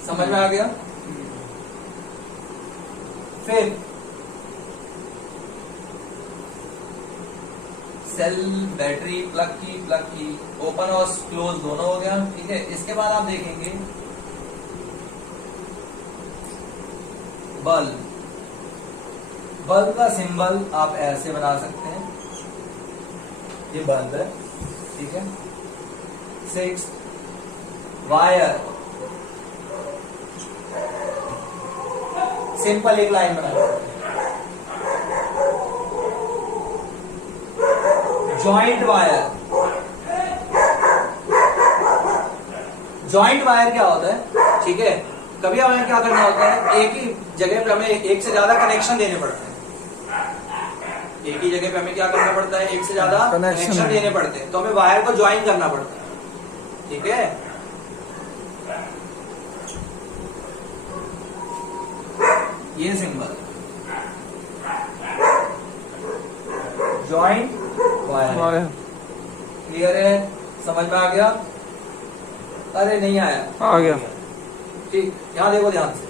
समझ में आ गया? फिर सेल, बैटरी, प्लग की ओपन और क्लोज दोनों हो गया, ठीक है। इसके बाद आप देखेंगे बल्ब। बल्ब का सिंबल आप ऐसे बना सकते हैं, ये बल्ब है, ठीक है। 6, वायर, सिंपल एक लाइन बना। जॉइंट वायर, जॉइंट वायर क्या होता है? ठीक है, कभी हमें क्या करना होता है, एक ही जगह पे हमें एक से ज्यादा कनेक्शन देने पड़ते हैं। एक ही जगह पे हमें क्या करना पड़ता है, एक से ज्यादा कनेक्शन देने पड़ते हैं, तो हमें वायर को ज्वाइन करना पड़ता है, ठीक है। ये सिंबल जॉइंट वायर, क्लियर है? समझ में आ गया? अरे नहीं आया? आ गया। ठीक, यहां देखो ध्यान से,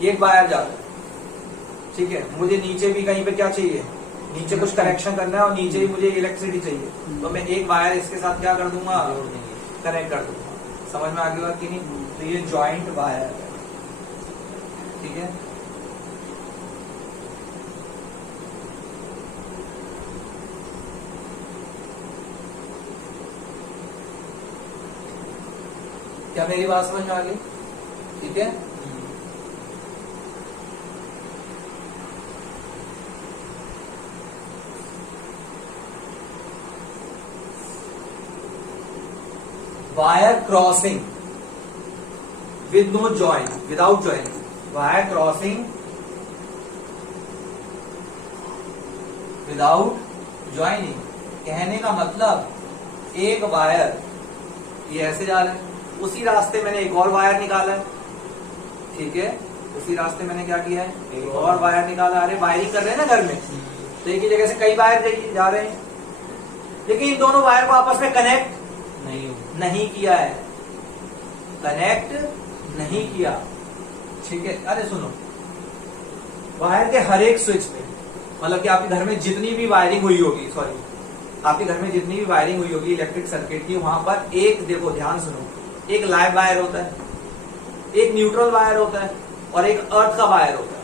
ये एक वायर जाता है, ठीक है। मुझे नीचे भी कहीं पे क्या चाहिए, नीचे कुछ कनेक्शन करना है और नीचे ही मुझे इलेक्ट्रिसिटी चाहिए, तो मैं एक वायर इसके साथ क्या कर दूंगा, कनेक्ट कर दूंगा। समझ में आ गया कि नहीं? तो ये जॉइंट वायर है, ठीक है। क्या मेरी बात समझ में आ गई? ठीक है। Wire crossing with no joint, without joint, wire crossing without joining. कहने का मतलब एक वायर ये ऐसे जा रहा है, उसी रास्ते मैंने एक और वायर निकाला है, ठीक है। उसी रास्ते मैंने क्या किया है, एक और वायर निकाला। अरे वायरिंग कर रहे हैं ना घर में, तो एक ही जगह से कई वायर जा रहे हैं, लेकिन इन दोनों वायर को आपस में कनेक्ट नहीं किया है, कनेक्ट नहीं किया, ठीक है। अरे सुनो, वायर के हर एक स्विच पे, मतलब कि आपके घर में जितनी भी वायरिंग हुई होगी, सॉरी, आपके घर में जितनी भी वायरिंग हुई होगी इलेक्ट्रिक सर्किट की, वहां पर एक, देखो ध्यान सुनो, एक लाइव वायर होता है, एक न्यूट्रल वायर होता है और एक अर्थ का वायर होता है।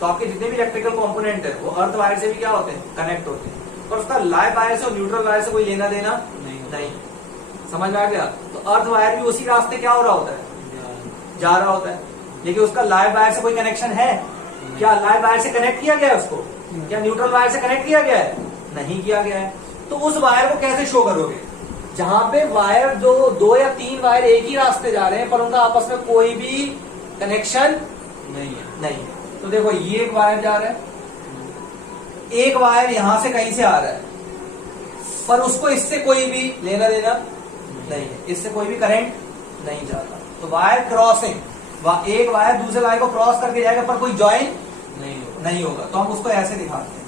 तो आपके जितने भी इलेक्ट्रिकल कंपोनेंट है वो अर्थ वायर से भी क्या होते हैं, कनेक्ट होते हैं, पर उसका लाइव वायर से और न्यूट्रल वायर से कोई लेना देना नहीं। समझ में आ गया? तो अर्थ वायर भी उसी रास्ते क्या हो रहा होता है, जा रहा होता है, लेकिन उसका लाइव वायर से कोई कनेक्शन है क्या? लाइव वायर से कनेक्ट किया गया है उसको? क्या न्यूट्रल वायर से कनेक्ट किया गया है? नहीं किया गया है। तो उस वायर को कैसे शो करोगे? जहां पे वायर दो या तीन वायर एक ही रास्ते जा रहे हैं पर उनका आपस में कोई भी कनेक्शन नहीं है। तो देखो ये एक वायर जा रहा है, एक वायर यहां से कहीं से आ रहा है, पर उसको इससे कोई भी लेना देना नहीं है, इससे कोई भी करंट नहीं जाता। तो वायर क्रॉसिंग, एक वायर दूसरे वायर को क्रॉस करके जाएगा पर कोई ज्वाइन नहीं होगा। तो हम उसको ऐसे दिखाते हैं,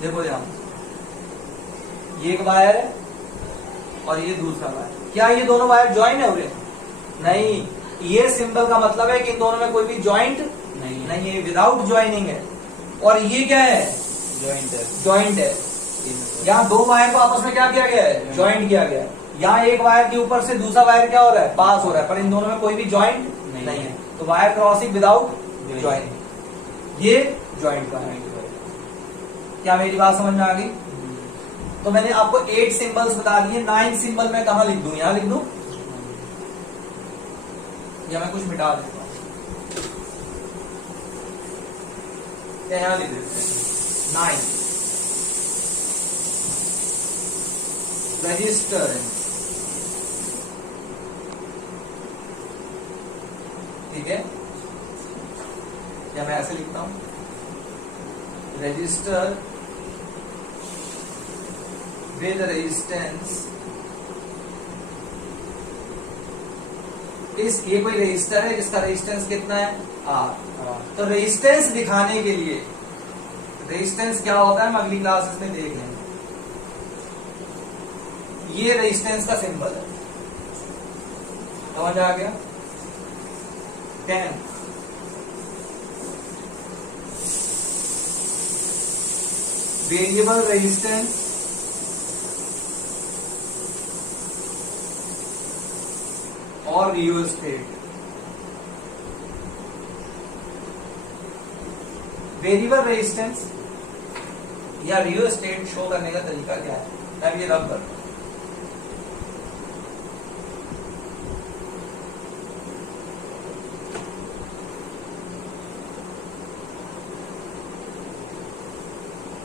देखो ध्यान, ये एक वायर है और ये दूसरा वायर। क्या ये दोनों वायर ज्वाइन है? नहीं, ये सिंबल का मतलब है कि इन दोनों में कोई भी ज्वाइंट नहीं है, विदाउट ज्वाइनिंग है। और ये क्या है? ज्वाइंट है। यहाँ दो वायर को आपस में क्या किया गया है? ज्वाइंट किया गया है। यहाँ एक वायर के ऊपर से दूसरा वायर क्या हो रहा है? पास हो रहा है, पर इन दोनों में कोई भी ज्वाइंट नहीं है। तो वायर क्रॉसिंग विदाउट ज्वाइनिंग, ये ज्वाइंट का है। क्या मेरी बात समझ में आ गई? तो मैंने आपको 8 सिंबल्स बता दिए। 9 सिंबल मैं कहां लिख दूं? यहां लिख दूं या मैं कुछ मिटा देता हूं? यहां लिख देते हैं 9 रजिस्टर। ठीक है, या मैं ऐसे लिखता हूं रजिस्टर with resistance। ये कोई रजिस्टर है जिसका रेजिस्टेंस कितना है? R। तो रेजिस्टेंस दिखाने के लिए रेजिस्टेंस क्या होता है हम अगली क्लासेस में देख लेंगे। ये रेजिस्टेंस का सिंबल है, समझ आ गया? 10 वेरिएबल रेजिस्टेंस और रियोस्टेट। वेरिएबल रेजिस्टेंस या रियोस्टेट शो करने का तरीका क्या है? मैं ये रब करता हूं।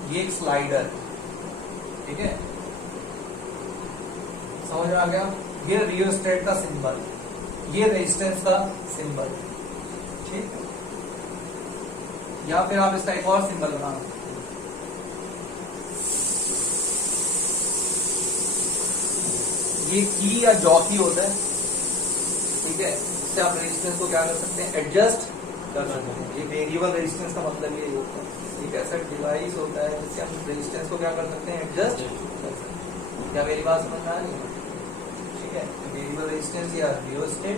ये एक स्लाइडर, ठीक है, समझ में आ गया? ये रियोस्टेट का सिंबल, ये रेजिस्टेंस का सिंबल, ठीक है। या फिर आप इसका एक और सिंबल बना सकते हैं। ये की या जॉकी होता है, ठीक है। इससे आप रेजिस्टेंस को क्या कर सकते हैं? एडजस्ट कर सकते हैं। ये वेरिएबल रेजिस्टेंस का मतलब ये होता है। एक ऐसा डिवाइस होता है जिससे हम रेजिस्टेंस को क्या कर सकते हैं? एडजस्ट कर सकते हैं। क्या मेरी बात समझ में आ रही है? ठीक है, वेरिएबल रेजिस्टेंस या रियोस्टेट।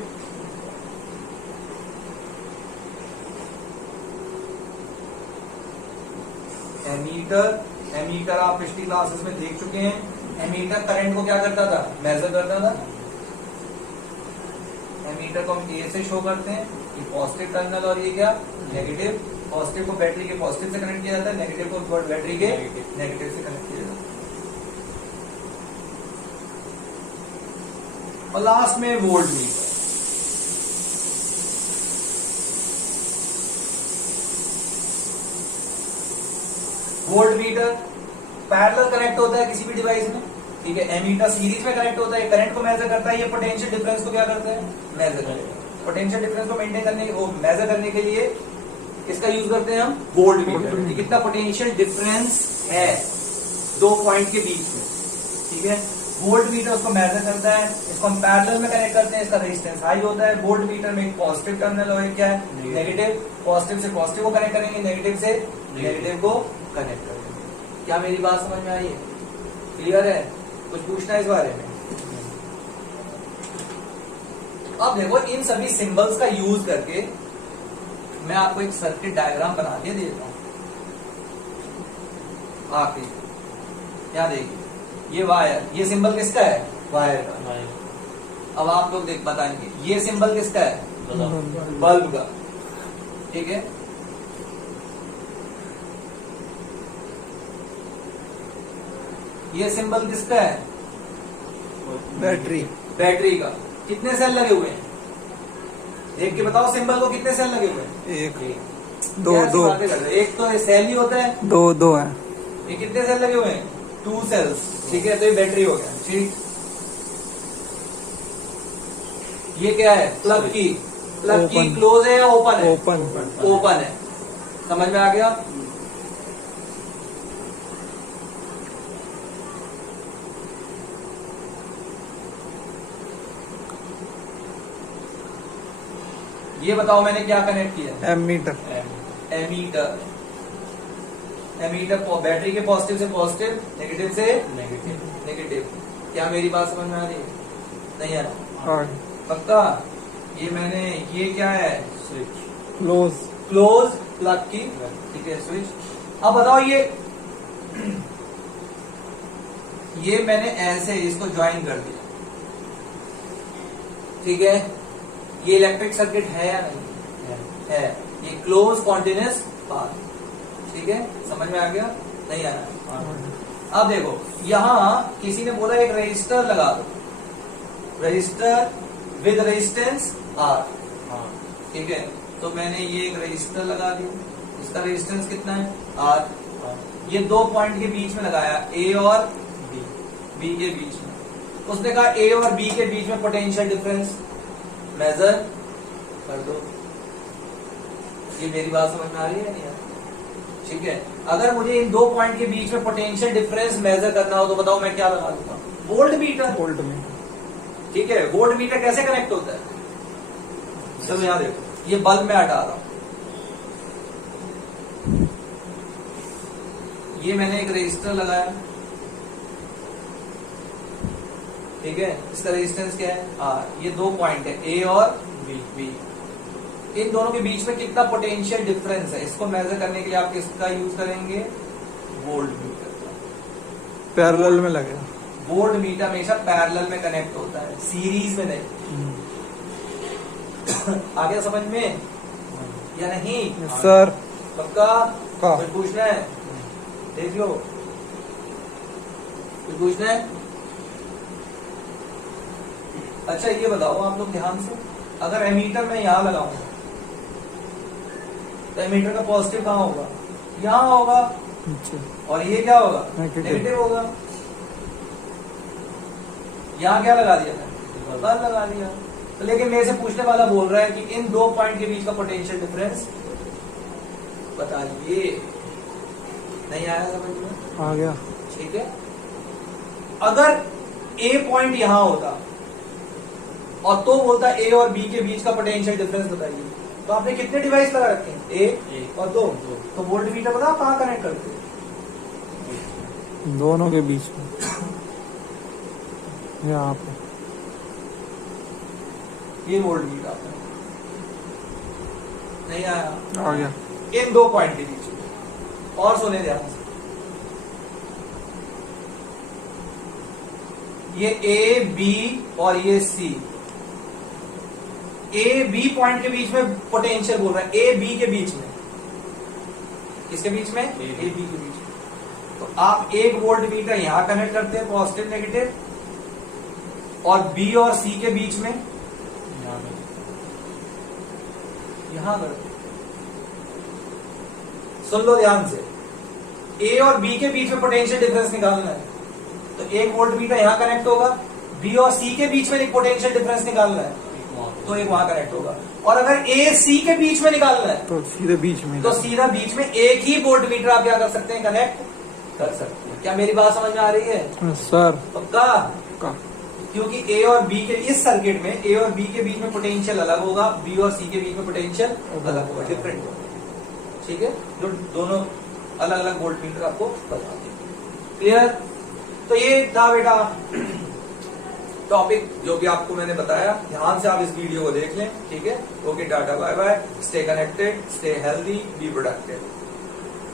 एमीटर, एमीटर आप पिछली क्लासेस में देख चुके हैं। एमीटर करंट को क्या करता था? मेजर करता था। एमीटर को हम ए से शो करते हैं, ये पॉजिटिव टर्मिनल और ये क्या? नेगेटिव। पॉजिटिव को बैटरी के पॉजिटिव से कनेक्ट किया जाता है, नेगेटिव को बैटरी के नेगेटिव से कनेक्ट किया जाता है। और लास्ट में volt meter. Volt meter parallel connect होता है किसी भी डिवाइस में, ठीक है। एमीटर सीरीज में कनेक्ट होता है, करंट को मेजर करता है। ये पोटेंशियल डिफरेंस को क्या करता है? मेजर करता है। पोटेंशियल डिफरेंस को मेंटेन करने को मेजर करने के लिए इसका यूज करते हैं हम वोल्ट मीटर। कितना पोटेंशियल डिफरेंस है दो पॉइंट के बीच में, ठीक है। वोल्ट मीटर उसको मेजर करता है। इसको हम पैरेलल में कनेक्ट करते हैं, इसका रेजिस्टेंस हाई होता है। वोल्ट मीटर में एक पॉजिटिव टर्मिनल और एक क्या है? नेगेटिव। पॉजिटिव से पॉजिटिव को कनेक्ट करेंगे, नेगेटिव से नेगेटिव को कनेक्ट करेंगे। क्या मेरी बात समझ में आई है? क्लियर है? कुछ पूछना है इस बारे में? अब देखो, इन सभी सिंबल्स का यूज करके मैं आपको एक सर्किट डायग्राम बना के देता हूं। आखिरी क्या देखिए, ये वायर, ये सिंबल किसका है? वायर का। अब आप लोग देख बताएंगे ये सिंबल किसका है? बल्ब का, ठीक है। ये सिंबल किसका है? बैटरी। बैटरी का। कितने सेल लगे हुए हैं? देख के बताओ सिंबल को कितने सेल लगे हुए हैं? एक, दो, एक तो सेल ही होता है, दो है। ये कितने सेल लगे हुए हैं? 2 सेल्स, ठीक है। तो ये बैटरी हो गया, ठीक। ये क्या है? प्लग की। प्लग की क्लोज है या ओपन है? ओपन है। समझ में आ गया? ये बताओ मैंने क्या कनेक्ट किया? एमीटर। एमीटर। एमीटर बैटरी के पॉजिटिव से पॉजिटिव, नेगेटिव से नेगेटिव। क्या मेरी बात समझ में आ रही है? नहीं आ रहा? पक्का? ये क्या है, स्विच क्लोज क्लोज प्लग की, ठीक है, स्विच। अब बताओ ये मैंने ऐसे इसको ज्वाइन कर दिया, ठीक है, ये इलेक्ट्रिक सर्किट है या नहीं है, ये क्लोज कॉन्टिन्यूस पाथ, ठीक है, समझ में आ गया, नहीं आ रहा। अब देखो यहां किसी ने बोला एक रजिस्टर लगा दो, रजिस्टर विद रेजिस्टेंस आर, ठीक है, तो मैंने ये एक रजिस्टर लगा दिया, इसका रेजिस्टेंस कितना है आर, ये 2 पॉइंट के बीच में लगाया, ए और बी के बीच में। उसने कहा ए और बी के बीच में पोटेंशियल डिफरेंस मेजर कर दो। ये मेरी बात समझ में आ रही है नहीं? ठीक है, अगर मुझे इन 2 पॉइंट के बीच में पोटेंशियल डिफरेंस मेजर करना हो तो बताओ मैं क्या लगा दूंगा, वोल्ट मीटर। वोल्ट में ठीक है, वोल्ट मीटर कैसे कनेक्ट होता है, चलो यहां देखो, ये बल्ब में हटा रहा हूं, ये मैंने एक रजिस्टर लगाया, ठीक है, इसका रेजिस्टेंस क्या है आर, ये 2 पॉइंट है ए और बी, इन दोनों के बीच में कितना पोटेंशियल डिफरेंस है, इसको मेजर करने के लिए आप किसका यूज करेंगे, वोल्ट मीटर का। पैरेलल में लगेगा। वोल्ट मीटर हमेशा पैरेलल में कनेक्ट होता है, सीरीज में नहीं। आ गया समझ में या नहीं? सर पक्का? का कुछ पूछना है देख लो, कुछ पूछना है? अच्छा ये बताओ आप लोग ध्यान से, अगर एमीटर मैं यहां लगाऊंगा तो एमीटर का पॉजिटिव कहां होगा, यहां होगा, अच्छा, और ये क्या होगा, नेगेटिव। नेगेटिव होगा। यहां क्या लगा दिया था, बल्ब लगा दिया। तो लेकिन मेरे से पूछने वाला बोल रहा है कि इन 2 पॉइंट के बीच का पोटेंशियल डिफरेंस बताइए, नहीं आया समझ में? आ गया। ठीक है, अगर ए पॉइंट यहां होता और तो बोलता ए और बी के बीच का पोटेंशियल डिफरेंस बताइए, तो आपने कितने डिवाइस लगा रखे हैं, ए और 2, तो वोल्ट मीटर पता आप कहां कनेक्ट करते हैं, दोनों के बीच में, यहाँ पे। ये वोल्ट मीटर आपने नहीं आया, आ गया। इन 2 पॉइंट के बीच में। और सुने ध्यान से, ये ए बी और ये सी, ए बी पॉइंट के बीच में पोटेंशियल बोल रहा है, ए बी के बीच में, किसके बीच में, ए बी के बीच में। तो आप एक वोल्ट मीटर यहां कनेक्ट करते हैं पॉजिटिव नेगेटिव, और बी और सी के बीच में यहां करते। सुन लो ध्यान से, ए और बी के बीच में पोटेंशियल डिफरेंस निकालना है, तो एक वोल्ट मीटर यहां कनेक्ट होगा, बी और सी के बीच में एक पोटेंशियल डिफरेंस निकालना है तो एक वहां कनेक्ट होगा, और अगर ए सी के बीच में निकालना है तो सीधे बीच में, तो सीधा बीच में एक ही वोल्ट मीटर आप क्या कर सकते हैं, कनेक्ट कर सकते हैं। क्या मेरी बात समझ में आ रही है? सर पक्का? का क्योंकि ए और बी के, इस सर्किट में ए और बी के बीच में पोटेंशियल अलग होगा, बी और सी के बीच में पोटेंशियल अलग होगा, डिफरेंट होगा, ठीक है, जो दोनों अलग अलग वोल्ट मीटर आपको बताते हैं। क्लियर? तो ये था बेटा टॉपिक जो भी आपको मैंने बताया, ध्यान से आप इस वीडियो को देख लें, ठीक है। Okay, tata, bye bye, stay connected, stay healthy, be productive.